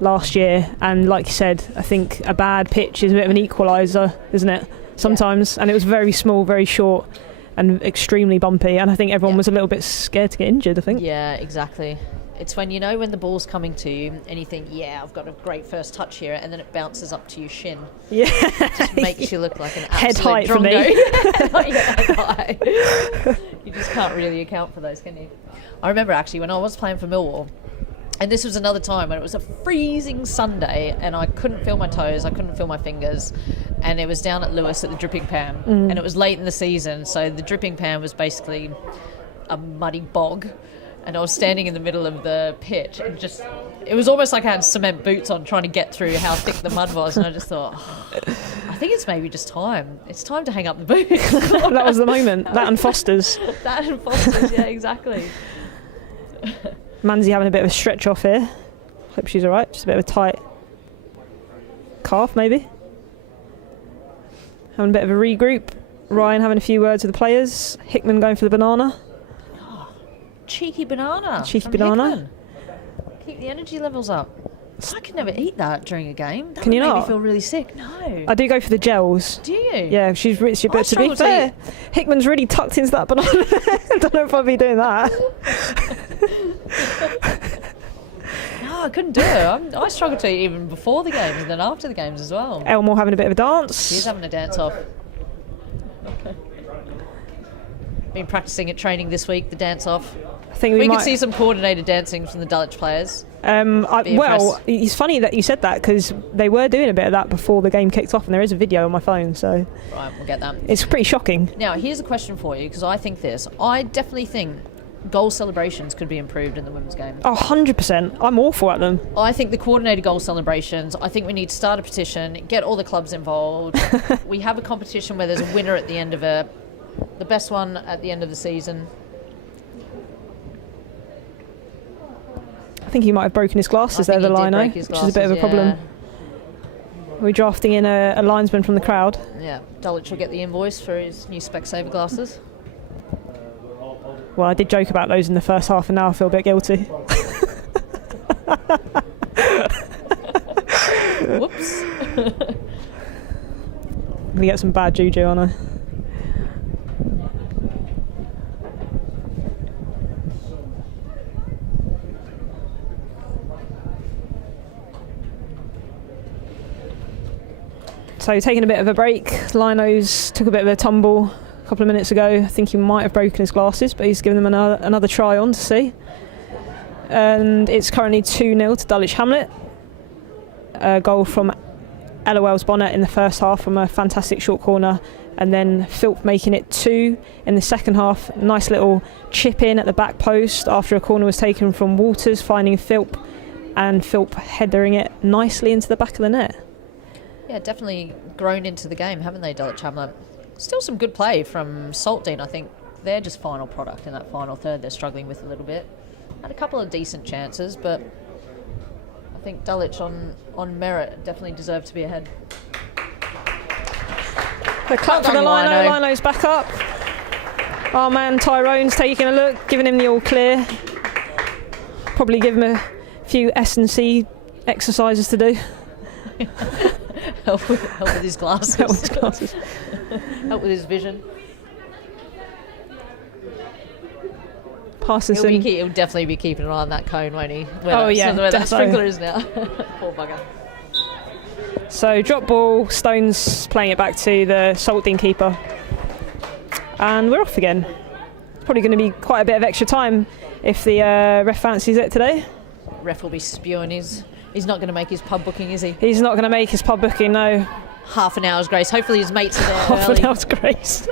last year. And like you said, I think a bad pitch is a bit of an equaliser, isn't it? Sometimes, and it was very small, very short, and extremely bumpy. And I think everyone was a little bit scared to get injured. I think. Yeah, exactly. It's when when the ball's coming to you and you think, yeah, I've got a great first touch here, and then it bounces up to your shin. Yeah. Just makes you look like an head absolute height for me. head high. You just can't really account for those, can you? I remember actually when I was playing for Millwall, and this was another time when it was a freezing Sunday and I couldn't feel my toes, I couldn't feel my fingers, and it was down at Lewis at the Dripping Pan, and it was late in the season, so the Dripping Pan was basically a muddy bog. And I was standing in the middle of the pitch, and it was almost like I had cement boots on trying to get through how thick the mud was. And I just thought, I think it's maybe just time. It's time to hang up the boots. That was the moment. That and Foster's. That and Foster's, yeah, exactly. Manzi having a bit of a stretch off here. Hope she's all right. Just a bit of a tight calf maybe. Having a bit of a regroup. Ryan having a few words with the players. Hickman going for the banana. Cheeky banana. Cheeky from banana. Hickman. Keep the energy levels up. I could never eat that during a game. That Can would you make not? me feel really sick. No. I do go for the gels. Do you? Yeah, she's rich, but to be struggle to fair, Hickman's really tucked into that banana. I don't know if I'd be doing that. No, I couldn't do it. I struggle to eat even before the games and then after the games as well. Elmore having a bit of a dance. She's having a dance off. Been practicing at training this week, the dance off. I think We might could see some coordinated dancing from the Dulwich players. well, impressed. it's funny that you said that because they were doing a bit of that before the game kicked off, and there is a video on my phone, so Right, we'll get that. it's pretty shocking. Now, here's a question for you, because I think this. I definitely think goal celebrations could be improved in the women's game. Oh, 100%. I'm awful at them. I think the coordinated goal celebrations, I think we need to start a petition, get all the clubs involved. We have a competition where there's a winner at the end of it, the best one at the end of the season. I think he might have broken his glasses I there, think the he did lino, break his which is a bit of a glasses, problem. yeah. We're drafting in a linesman from the crowd. Yeah, Dulwich will get the invoice for his new Specsavers glasses. Well, I did joke about those in the first half, and now I feel a bit guilty. Whoops. I'm going to get some bad juju, aren't I? So taking a bit of a break. Lino's took a bit of a tumble a couple of minutes ago. I think he might have broken his glasses, but he's given them another try on to see. And it's currently 2-0 to Dulwich Hamlet. A goal from Ella Wells-Bonnet in the first half from a fantastic short corner, and then Philp making it 2 in the second half. Nice little chip in at the back post after a corner was taken from Walters, finding Philp, and Philp headering it nicely into the back of the net. Yeah, definitely grown into the game, haven't they, Dulwich Hamlet? Still some good play from Saltdean. I think they're just final product in that final third. They're struggling with a little bit. Had a couple of decent chances, but I think Dulwich on merit definitely deserve to be ahead. A clap for the Lino. Lino's back up. Our man Tyrone's taking a look, giving him the all clear. Probably give him a few S&C exercises to do. help with his glasses. Help with his glasses. Help with his vision. Parkinson. He'll definitely be keeping an eye on that cone, won't he? Oh, yeah, where that defo. sprinkler is now. Poor bugger. So drop ball, Stones playing it back to the Saltdean keeper. And we're off again. It's probably going to be quite a bit of extra time if the ref fancies it today. Ref will be spewing He's not going to make his pub booking, is he? He's not going to make his pub booking, no. Half an hour's grace. Hopefully his mates are there Half early. an hour's grace.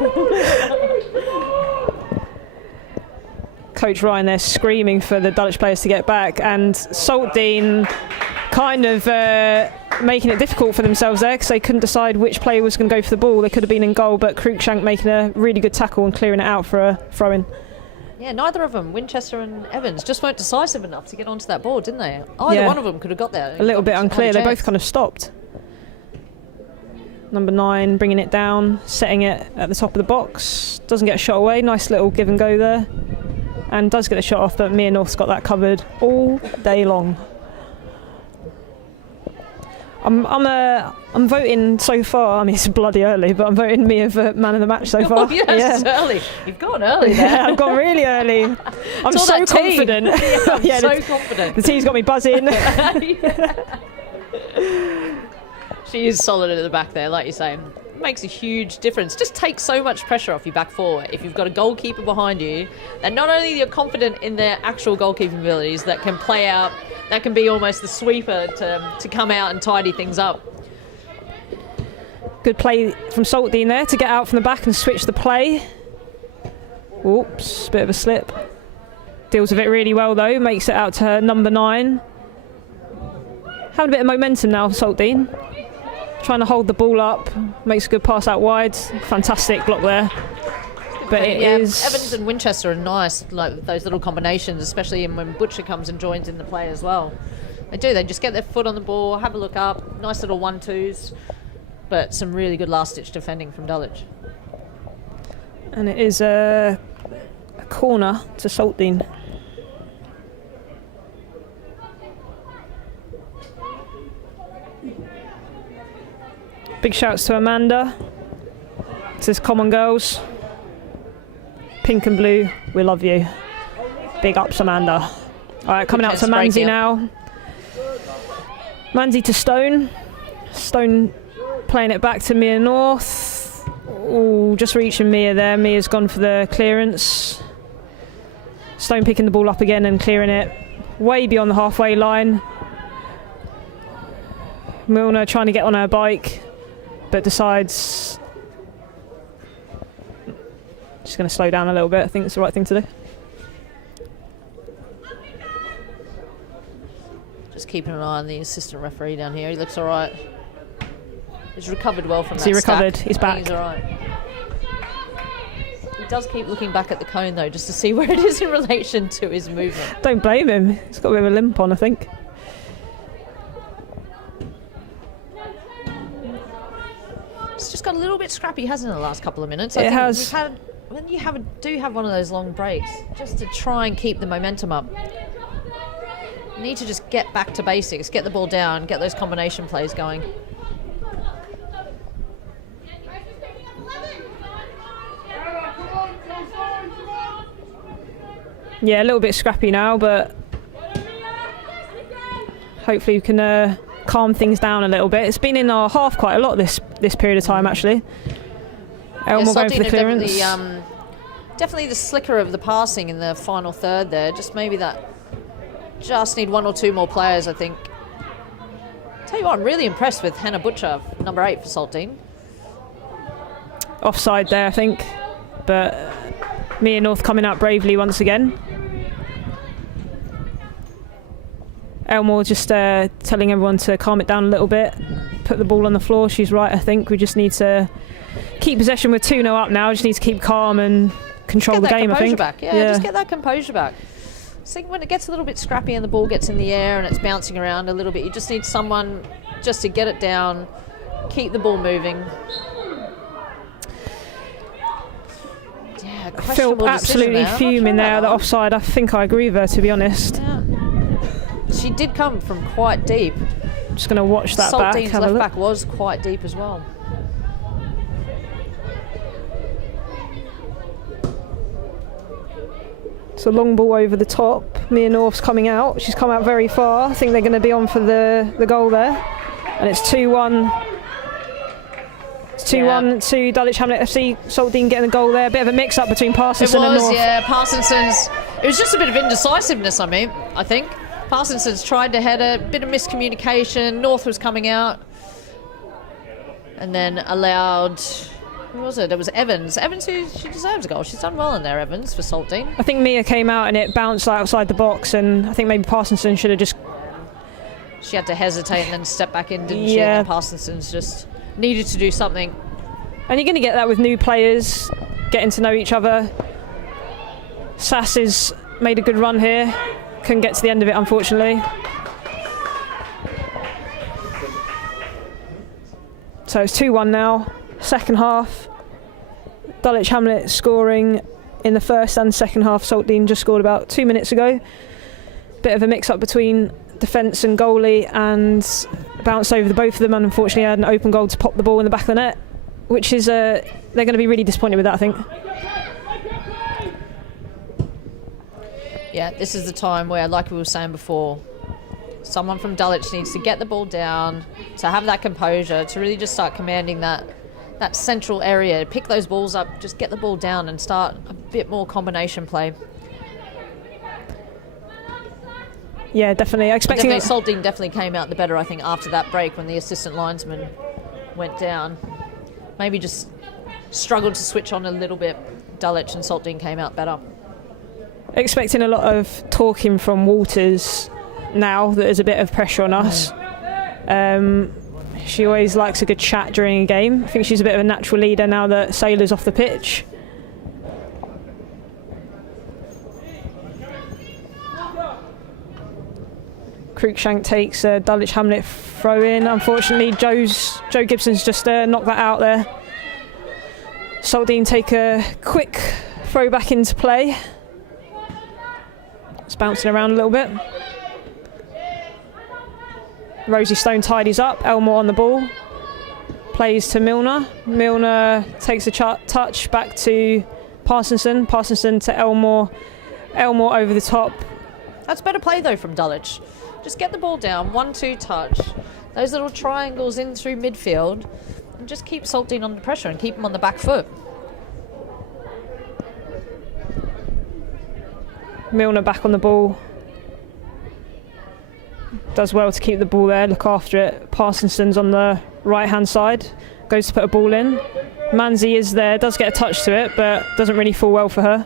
Coach Ryan there screaming for the Dulwich players to get back, and Saltdean kind of making it difficult for themselves there because they couldn't decide which player was going to go for the ball. They could have been in goal, but Cruikshank making a really good tackle and clearing it out for a throw-in. Yeah, neither of them, Winchester and Evans, just weren't decisive enough to get onto that board, didn't they? Either one of them could have got there. A little bit unclear. They chance. both kind of stopped. Number 9 bringing it down, setting it at the top of the box. Doesn't get a shot away. Nice little give and go there. And does get the shot off, but Mia North's got that covered all day long. I'm voting so far. I mean, it's bloody early, but I'm voting Mia for man of the match so far. Oh, yes, it's early. You've gone early there. Yeah, I've gone really early. I'm It's all so that tea. confident. Yeah, I'm so the confident. tea's got me buzzing. She is solid at the back there, like you're saying. Makes a huge difference. Just takes so much pressure off your back four. If you've got a goalkeeper behind you, and not only you're confident in their actual goalkeeping abilities that can play out, that can be almost the sweeper to come out and tidy things up. Good play from Saltdean there to get out from the back and switch the play. Oops, bit of a slip. Deals with it really well though, makes it out to her number 9. Having a bit of momentum now, Saltdean. Trying to hold the ball up, makes a good pass out wide. Fantastic block there. But it is... Evans and Winchester are nice, like those little combinations, especially when Butcher comes and joins in the play as well. They do. They just get their foot on the ball, have a look up, nice little 1-2s, but some really good last-ditch defending from Dulwich. And it is a corner to Saltdean. Big shouts to Amanda. It says, "Come on, girls. Pink and blue, we love you." Big ups, Amanda. All right, coming out to Manzi now. Manzi to Stone. Stone playing it back to Mia North. Oh, just reaching Mia there. Mia's gone for the clearance. Stone picking the ball up again and clearing it way beyond the halfway line. Milner trying to get on her bike, but decides she's going to slow down a little bit. I think it's the right thing to do. Just keeping an eye on the assistant referee down here. He looks all right. He's recovered well from that. He recovered. Stack. He's back. He's all right. He does keep looking back at the cone though, just to see where it is in relation to his movement. Don't blame him. He's got a bit of a limp on, I think. It's just got a little bit scrappy, hasn't it, the last couple of minutes? It has. We've had, when you do have one of those long breaks, just to try and keep the momentum up, you need to just get back to basics, get the ball down, get those combination plays going. Yeah, a little bit scrappy now, but hopefully we can calm things down a little bit. It's been in our half quite a lot this period of time, actually. Elmore going for the clearance. Definitely the slicker of the passing in the final third there. Just maybe that. Just need one or two more players, I think. Tell you what, I'm really impressed with Hannah Butcher, number 8 for Saltdean. Offside there, I think. But Mia North coming out bravely once again. Elmore just telling everyone to calm it down a little bit. Put the ball on the floor. She's right, I think. We just need to keep possession. We're 2-0 up now. Just need to keep calm and control the game, I think. Back. Yeah, just get that composure back. I think when it gets a little bit scrappy and the ball gets in the air and it's bouncing around a little bit, you just need someone just to get it down, keep the ball moving. Yeah, Phil absolutely fuming there, the offside. I think I agree with her, to be honest. Yeah. She did come from quite deep. Just going to watch that back. Saltdean's left back was quite deep as well. It's a long ball over the top. Mia North's coming out. She's come out very far. I think they're going to be on for the goal there. And it's 2-1. It's 2-1 to Dulwich Hamlet FC. Saltdean getting the goal there. A bit of a mix-up between Parsonson and North. Yeah, Parsonson's. It was just a bit of indecisiveness, I think. Parsonson's tried to header, a bit of miscommunication. North was coming out. And then allowed... Who was it? It was Evans. Evans, she deserves a goal. She's done well in there, Evans, for Saltdean. I think Mia came out and it bounced outside the box, and I think maybe Parsonson should have just... She had to hesitate and then step back in, didn't she? And then Parsonson's just needed to do something. And you're going to get that with new players, getting to know each other. Sass has made a good run here. Couldn't get to the end of it, unfortunately. So it's 2-1 now. Second half, Dulwich Hamlet scoring in the first and second half. Saltdean just scored about 2 minutes ago. Bit of a mix-up between defence and goalie, and bounced over the both of them, and unfortunately had an open goal to pop the ball in the back of the net, which is they're going to be really disappointed with that, I think. Yeah, this is the time where, like we were saying before, someone from Dulwich needs to get the ball down, to have that composure, to really just start commanding that central area, pick those balls up, just get the ball down and start a bit more combination play. Yeah, definitely. Saltdean definitely came out the better, I think, after that break when the assistant linesman went down. Maybe just struggled to switch on a little bit. Dulwich and Saltdean came out better. Expecting a lot of talking from Walters now that there's a bit of pressure on us. She always likes a good chat during a game. I think she's a bit of a natural leader now that Saylor's off the pitch. Cruikshank takes Dulwich Hamlet throw in. Unfortunately, Joe Gibson's just knocked that out there. Saltdean take a quick throw back into play. It's bouncing around a little bit. Rosie Stone tidies up. Elmore on the ball. Plays to Milner. Milner takes a touch back to Parsonson. Parsonson to Elmore. Elmore over the top. That's better play though from Dulwich. Just get the ball down, 1-2 touch. Those little triangles in through midfield, and just keep Saltdean under pressure and keep them on the back foot. Milner back on the ball. Does well to keep the ball there, look after it. Parsonson's on the right hand side, goes to put a ball in. Manzi is there, does get a touch to it, but doesn't really fall well for her.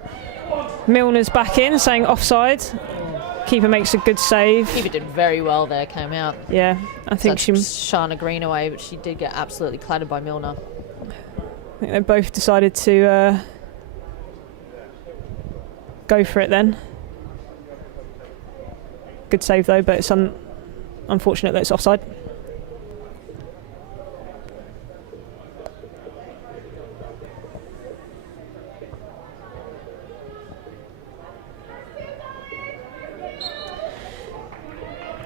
Milner's back in, saying offside. Keeper makes a good save. Keeper did very well there, came out. Yeah, I think she... Shana Greenaway, but she did get absolutely clattered by Milner. I think they both decided to go for it then. Good save though, but it's unfortunate that it's offside.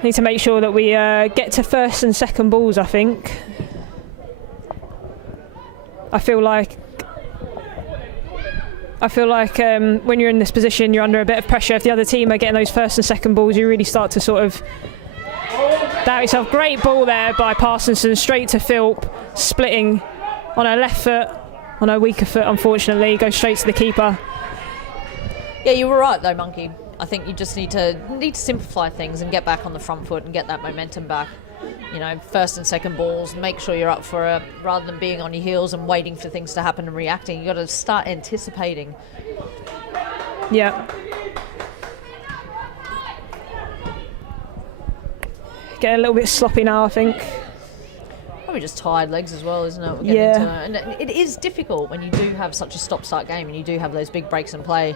Need to make sure that we get to first and second balls, I think. I feel like when you're in this position, you're under a bit of pressure. If the other team are getting those first and second balls, you really start to sort of doubt yourself. Great ball there by Parsonson, straight to Philp, splitting on her left foot, on her weaker foot, unfortunately, goes straight to the keeper. Yeah, you were right though, Monkey. I think you just need to simplify things and get back on the front foot and get that momentum back. You know, first and second balls, make sure you're up for it rather than being on your heels and waiting for things to happen and reacting. You've got to start anticipating. Yeah. Getting a little bit sloppy now, I think. Probably just tired legs as well, isn't it? Yeah. And it is difficult when you do have such a stop-start game and you do have those big breaks in play.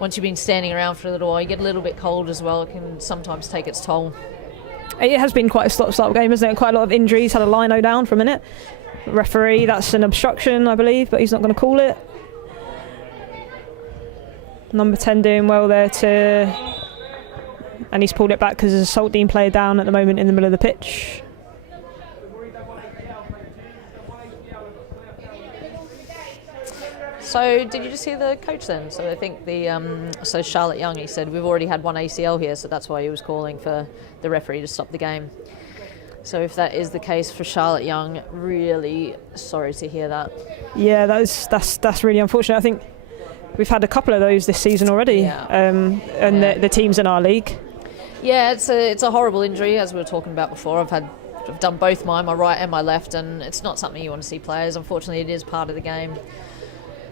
Once you've been standing around for a little while, you get a little bit cold as well. It can sometimes take its toll. It has been quite a stop-start game, hasn't it? Quite a lot of injuries. Had a lino down for a minute. Referee, that's an obstruction, I believe, but he's not going to call it. Number 10 doing well there and he's pulled it back because there's a Saltdean player down at the moment in the middle of the pitch. So did you just hear the coach then? So I think so Charlotte Young, he said, we've already had one ACL here, so that's why he was calling for the referee to stop the game. So if that is the case for Charlotte Young, really sorry to hear that. Yeah, that's really unfortunate. I think we've had a couple of those this season already, the teams in our league. Yeah, it's a horrible injury, as we were talking about before. I've done both my right and my left, and it's not something you want to see players. Unfortunately, it is part of the game.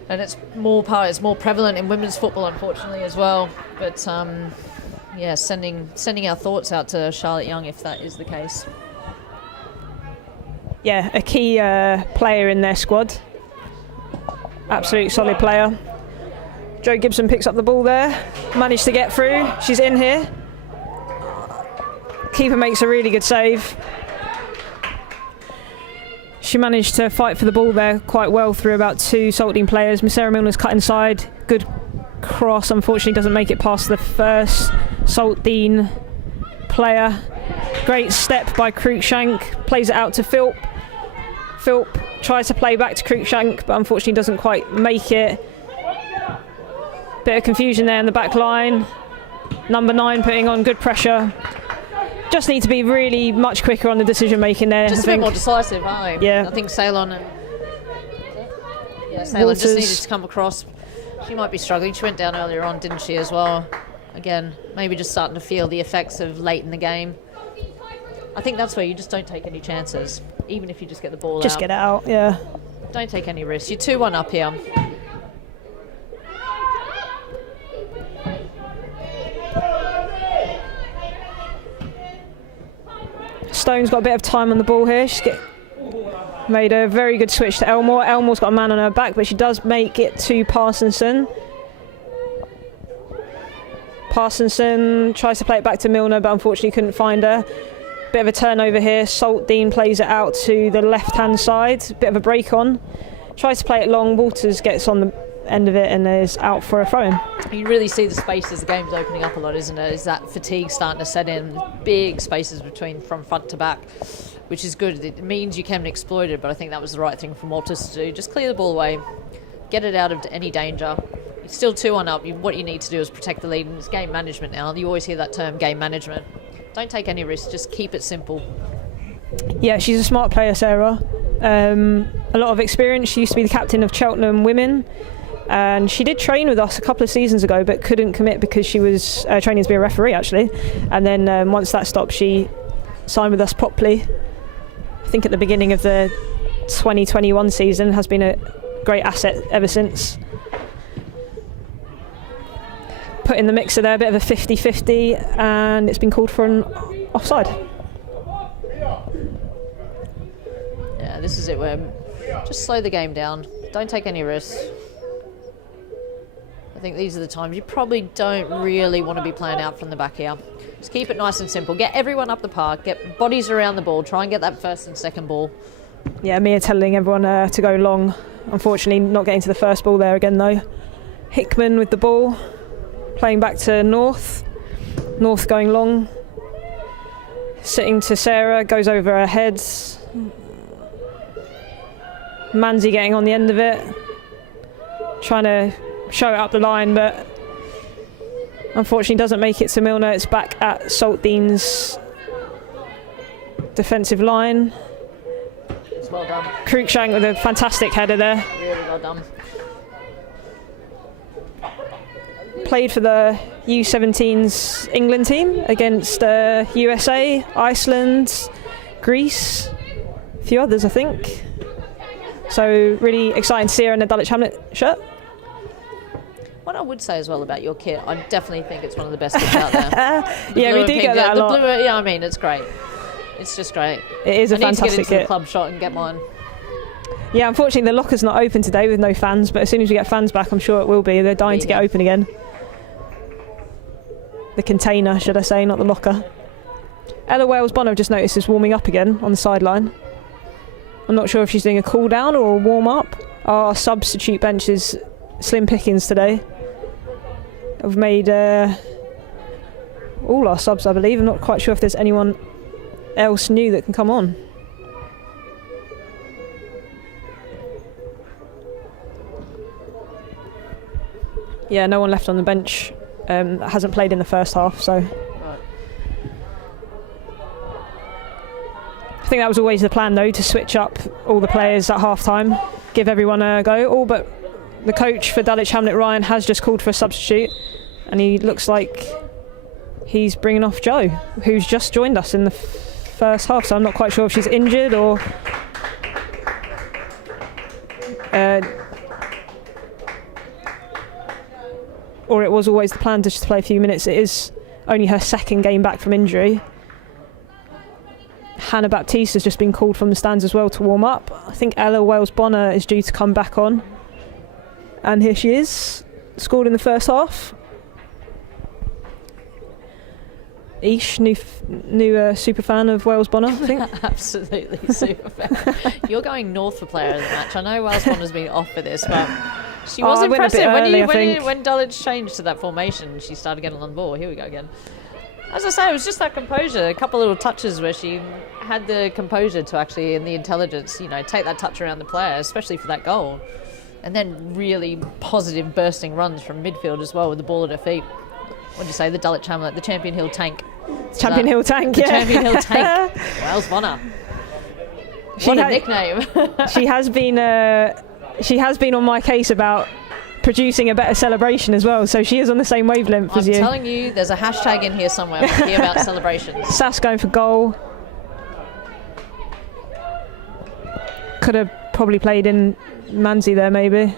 And it's more prevalent in women's football, unfortunately, as well. But sending our thoughts out to Charlotte Young if that is the case. Yeah, a key player in their squad. Absolute solid player. Jo Gibson picks up the ball there, managed to get through. She's in here. Keeper makes a really good save. She managed to fight for the ball there quite well through about two Saltdean players. Miss Sarah Milner's cut inside. Good cross. Unfortunately, doesn't make it past the first Saltdean player. Great step by Cruikshank. Plays it out to Philp. Philp tries to play back to Cruikshank, but unfortunately doesn't quite make it. Bit of confusion there in the back line. Number 9 putting on good pressure. Just need to be really much quicker on the decision making there. Just a bit more decisive, aren't they? Yeah. I think Ceylon just needed to come across. She might be struggling. She went down earlier on, didn't she, as well? Again, maybe just starting to feel the effects of late in the game. I think that's where you just don't take any chances, even if you just get the ball out. Just get it out, yeah. Don't take any risks. You're 2-1 up here. Stone's got a bit of time on the ball here. She's made a very good switch to Elmore. Elmore's got a man on her back, but she does make it to Parsonson. Parsonson tries to play it back to Milner, but unfortunately couldn't find her. Bit of a turnover here. Saltdean plays it out to the left-hand side. Bit of a break on. Tries to play it long. Walters gets on the end of it and is out for a throw-in. You really see the space as the game's opening up a lot, isn't it? Is that fatigue starting to set in? Big spaces between from front to back, which is good. It means you can exploit it, but I think that was the right thing from Walters to do. Just clear the ball away, get it out of any danger. It's still 2-1 up. What you need to do is protect the lead, and it's game management now. You always hear that term, game management. Don't take any risks, just keep it simple. Yeah, she's a smart player, Sarah. A lot of experience. She used to be the captain of Cheltenham Women, and she did train with us a couple of seasons ago but couldn't commit because she was training to be a referee, actually. And then once that stopped, she signed with us properly. I think at the beginning of the 2021 season, has been a great asset ever since. Put in the mixer there, a bit of a 50-50, and it's been called for an offside. Yeah, this is it where just slow the game down. Don't take any risks. I think these are the times you probably don't really want to be playing out from the back here. Just keep it nice and simple. Get everyone up the park, get bodies around the ball, try and get that first and second ball. Yeah, Mia telling everyone to go long. Unfortunately, not getting to the first ball there again, though. Hickman with the ball, playing back to North. North going long. Sitting to Sarah, goes over her head. Manzi getting on the end of it. Trying to show it up the line, but unfortunately doesn't make it to Milner. It's back at Saltdean's defensive line. It's well done. Cruikshank with a fantastic header there. Really well done. Played for the U17's England team against USA, Iceland, Greece, a few others, I think. So really exciting to see her in the Dulwich Hamlet shirt. What I would say as well about your kit, I definitely think it's one of the best kits out there. Yeah, we do get that a lot. Yeah, I mean, it's great. It's just great. It is a fantastic I need to get into kit. the club shot and get mine. Yeah, unfortunately the locker's not open today with no fans, but as soon as we get fans back, I'm sure it will be. They're dying to get open again. The container, should I say, not the locker. Ella Wales-Bonner, I've just noticed, is warming up again on the sideline. I'm not sure if she's doing a cool down or a warm up. Our substitute bench is slim pickings today. I've made all our subs, I believe. I'm not quite sure if there's anyone else new that can come on. Yeah, no one left on the bench that hasn't played in the first half, so. I think that was always the plan, though, to switch up all the players at half-time, give everyone a go. All but the coach for Dulwich Hamlet, Ryan, has just called for a substitute, and he looks like he's bringing off Jo, who's just joined us in the first half, so I'm not quite sure if she's injured or it was always the plan to just play a few minutes. It is only her second game back from injury. Hannah Baptiste has just been called from the stands as well to warm up. I think Ella Wales-Bonner is due to come back on. And here she is, scored in the first half. Ish, new super fan of Wales-Bonner, I think. Absolutely super fan. You're going North for player of the match. I know Wales-Bonner's been off for this, but she was impressive. When Dulwich changed to that formation, she started getting on the ball. Here we go again. As I say, it was just that composure, a couple of little touches where she had the composure to actually, and the intelligence, take that touch around the player, especially for that goal. And then really positive bursting runs from midfield as well with the ball at her feet. What did you say? The Dulwich Hamlet, the Champion Hill Tank. Champion Hill Tank, yeah. The Champion Hill Tank. Wales-Bonner. What a nickname. She has been on my case about producing a better celebration as well, so she is on the same wavelength as you. I'm telling you, there's a hashtag in here somewhere about celebrations. Sass going for goal. Could have probably played in Manzi there, maybe.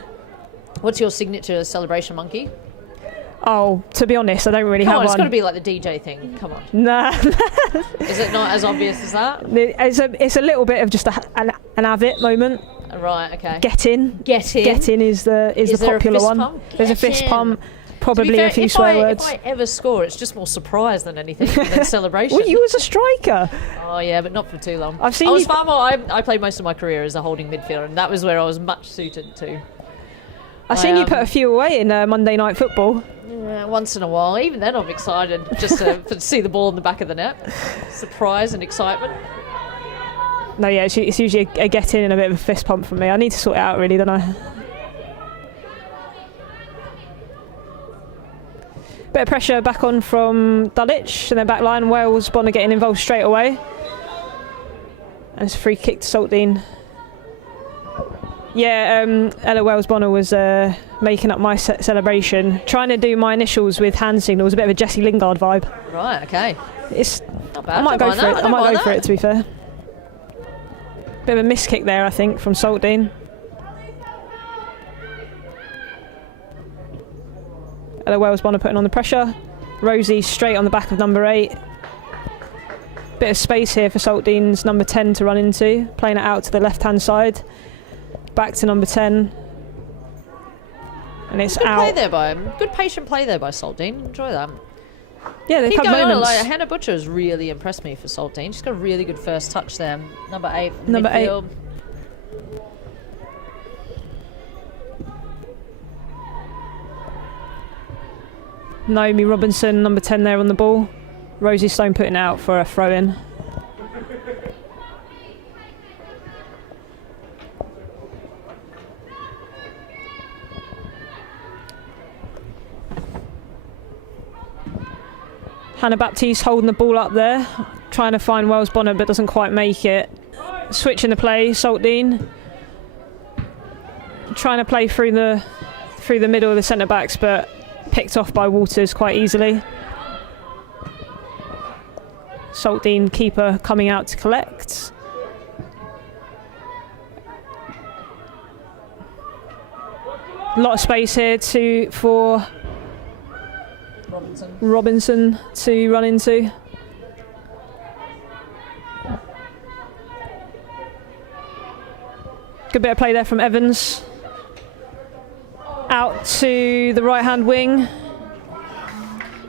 What's your signature celebration, Monkey? Oh, to be honest, I don't really have one. It's got to be like the DJ thing. Come on. Nah. Is it not as obvious as that? It's a little bit of just an have it moment. Right. Okay. Get in is the popular one. There's a fist pump. Probably fair, a few swear words. If I ever score, it's just more surprise than anything, than celebration. Well, you was a striker. Oh yeah, but not for too long. I've seen I was you- far more. I played most of my career as a holding midfielder, and that was where I was much suited to. I've seen you put a few away in Monday Night Football. Yeah, once in a while. Even then, I'm excited just to see the ball in the back of the net. Surprise and excitement. No, yeah, it's usually a get in and a bit of a fist pump from me. I need to sort it out, really, don't I? Bit of pressure back on from Dulwich and their back line. Wales Bonner getting involved straight away. And it's a free kick to Saltdean. Yeah, Ella Wales Bonner was making up my celebration, trying to do my initials with hand signals, a bit of a Jesse Lingard vibe. Right, okay. It's Not bad. I might go for it. I might go for it. it, to be fair. Bit of a miss kick there, I think, from Saltdean. Ella Wales Bonner putting on the pressure. Rosie straight on the back of number 8. Bit of space here for Saltdean's number 10 to run into. Playing it out to the left-hand side. Back to number 10. And it's Good out. play there by him. Good patient play there by Saltdean. Enjoy that. Yeah, they've Keep had going on. moments. Like, Hannah Butcher has really impressed me for Saltdean. She's got a really good first touch there. Number 8. Number 8. midfield. Naomi Robinson, number 10 there on the ball. Rosie Stone putting it out for a throw-in. Hannah Baptiste holding the ball up there, trying to find Wales Bonner but doesn't quite make it. Switching the play, Saltdean. Trying to play through the middle of the centre backs, but picked off by Walters quite easily. Saltdean keeper coming out to collect. A lot of space here for Robinson to run into. Good bit of play there from Evans. Out to the right-hand wing.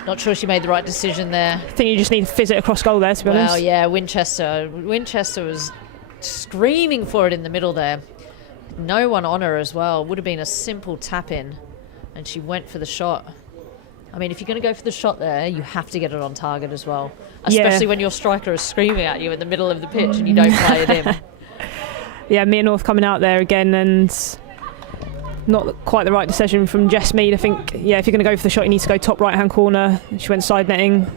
Not sure she made the right decision there. I think you just need to fizz it across goal there, to be honest. Well, yeah, Winchester was screaming for it in the middle there. No one on her as well. Would have been a simple tap-in, and she went for the shot. I mean, if you're going to go for the shot there, you have to get it on target as well. Especially when your striker is screaming at you in the middle of the pitch and you don't play it in. Yeah, Mia North coming out there again, and not quite the right decision from Jess Mead. I think, yeah, if you're going to go for the shot, you need to go top right-hand corner. She went side netting.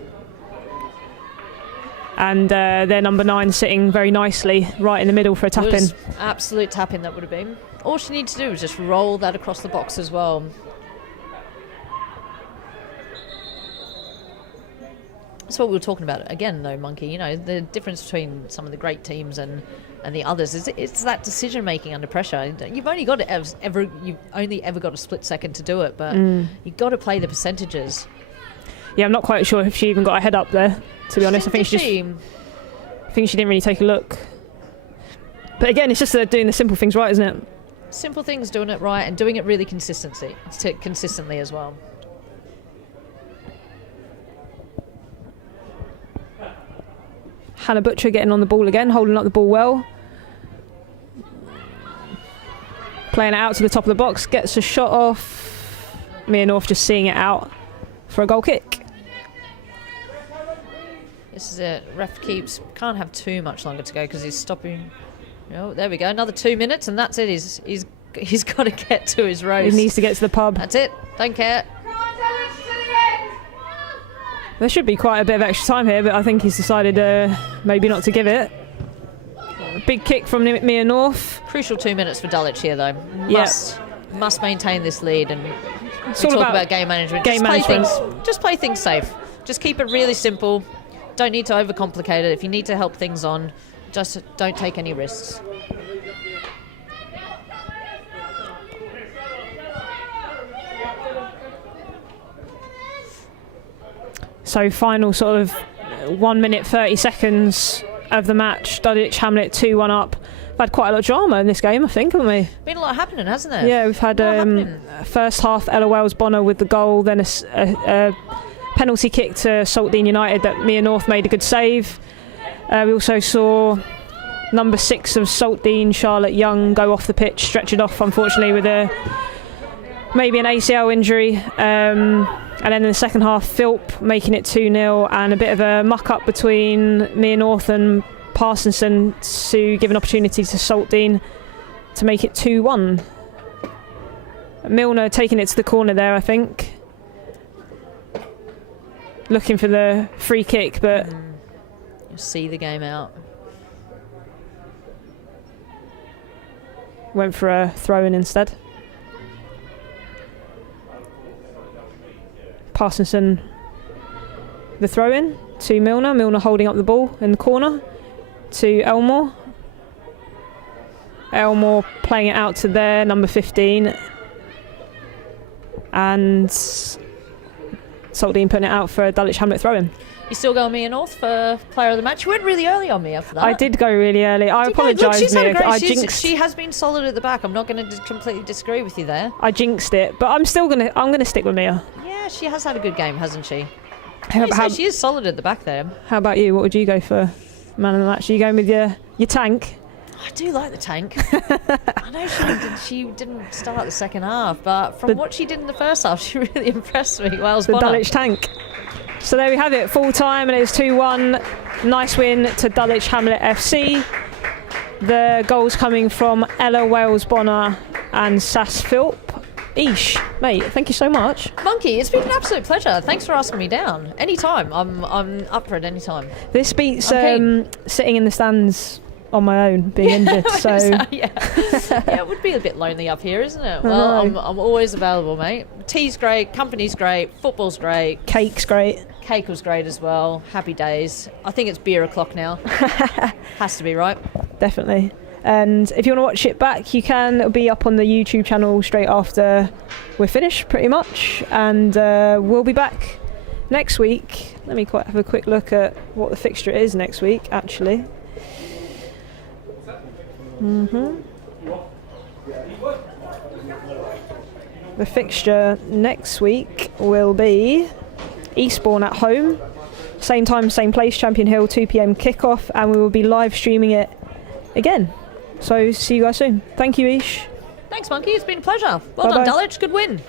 And their number 9 sitting very nicely right in the middle for a tap-in. Absolute tap-in that would have been. All she needs to do is just roll that across the box as well. That's what we were talking about again, though, Monkey. You know, the difference between some of the great teams and the others is it's that decision making under pressure. You've only got a split second to do it, but you've got to play the percentages. Yeah, I'm not quite sure if she even got her head up there, to be honest. I think she didn't really take a look. But again, it's just doing the simple things right, isn't it? Simple things, doing it right, and doing it really consistently as well. Hannah Butcher getting on the ball again, holding up the ball well. Playing it out to the top of the box, gets a shot off. Mia North just seeing it out for a goal kick. This is it. Ref can't have too much longer to go because he's stopping. Oh, there we go. Another 2 minutes and that's it. He's got to get to his roast. He needs to get to the pub. That's it. Don't care. There should be quite a bit of extra time here, but I think he's decided maybe not to give it. Big kick from Mia North. Crucial 2 minutes for Dulwich here, though. Must maintain this lead, and It's we all talk about game management. Just play things safe. Just keep it really simple. Don't need to overcomplicate it. If you need to help things on, just don't take any risks. So final sort of 1 minute 30 seconds of the match. Dulwich Hamlet 2-1 up. had quite a lot of drama in this game, I think, haven't we? Been a lot happening, hasn't there? Yeah, we've had first half Ella Wells-Bonner with the goal, then a penalty kick to Saltdean United that Mia North made a good save. We also saw number 6 of Saltdean, Charlotte Young, go off the pitch, stretch it off, unfortunately, with maybe an ACL injury. And then in the second half, Philp making it 2-0, and a bit of a muck-up between Mia North and Parsonson to give an opportunity to Saltdean to make it 2-1. Milner taking it to the corner there, I think. Looking for the free kick, but... You'll see the game out. Went for a throw-in instead. Parsonson, the throw-in to Milner. Milner holding up the ball in the corner to Elmore. Elmore playing it out to their number 15. And Saltdean putting it out for a Dulwich Hamlet throw-in. You still go on Mia North for player of the match? You went really early on me after that. I did go really early. I apologise, Mia. I jinxed. She has been solid at the back. I'm not going to completely disagree with you there. I jinxed it, but I'm gonna stick with Mia. Yeah, she has had a good game, hasn't she? She is solid at the back there. How about you? What would you go for man of the match? Are you going with your tank? I do like the tank. I know she didn't start the second half, but from what she did in the first half, she really impressed me. The Dulwich tank. So there we have it, full time, and it's 2-1. Nice win to Dulwich Hamlet FC. The goals coming from Ella Wells-Bonner and Sass Philp. Ish, mate, thank you so much. Monkey, it's been an absolute pleasure. Thanks for asking me down. Anytime, I'm up for it anytime. This beats sitting in the stands on my own, being injured. So yeah, it would be a bit lonely up here, isn't it? Well, I'm always available, mate. Tea's great, company's great, football's great, cake's great. Cake was great as well. Happy days. I think it's beer o'clock now. Has to be, right? Definitely. And if you want to watch it back, you can. It'll be up on the YouTube channel straight after we're finished, pretty much. And we'll be back next week. Let me have a quick look at what the fixture is next week, actually. The fixture next week will be Eastbourne at home. Same time, same place, Champion Hill, 2 p.m. kickoff. And we will be live streaming it again. So see you guys soon. Thank you, Ish. Thanks, Monkey. It's been a pleasure. Well Bye-bye. done, Dulwich. Good win.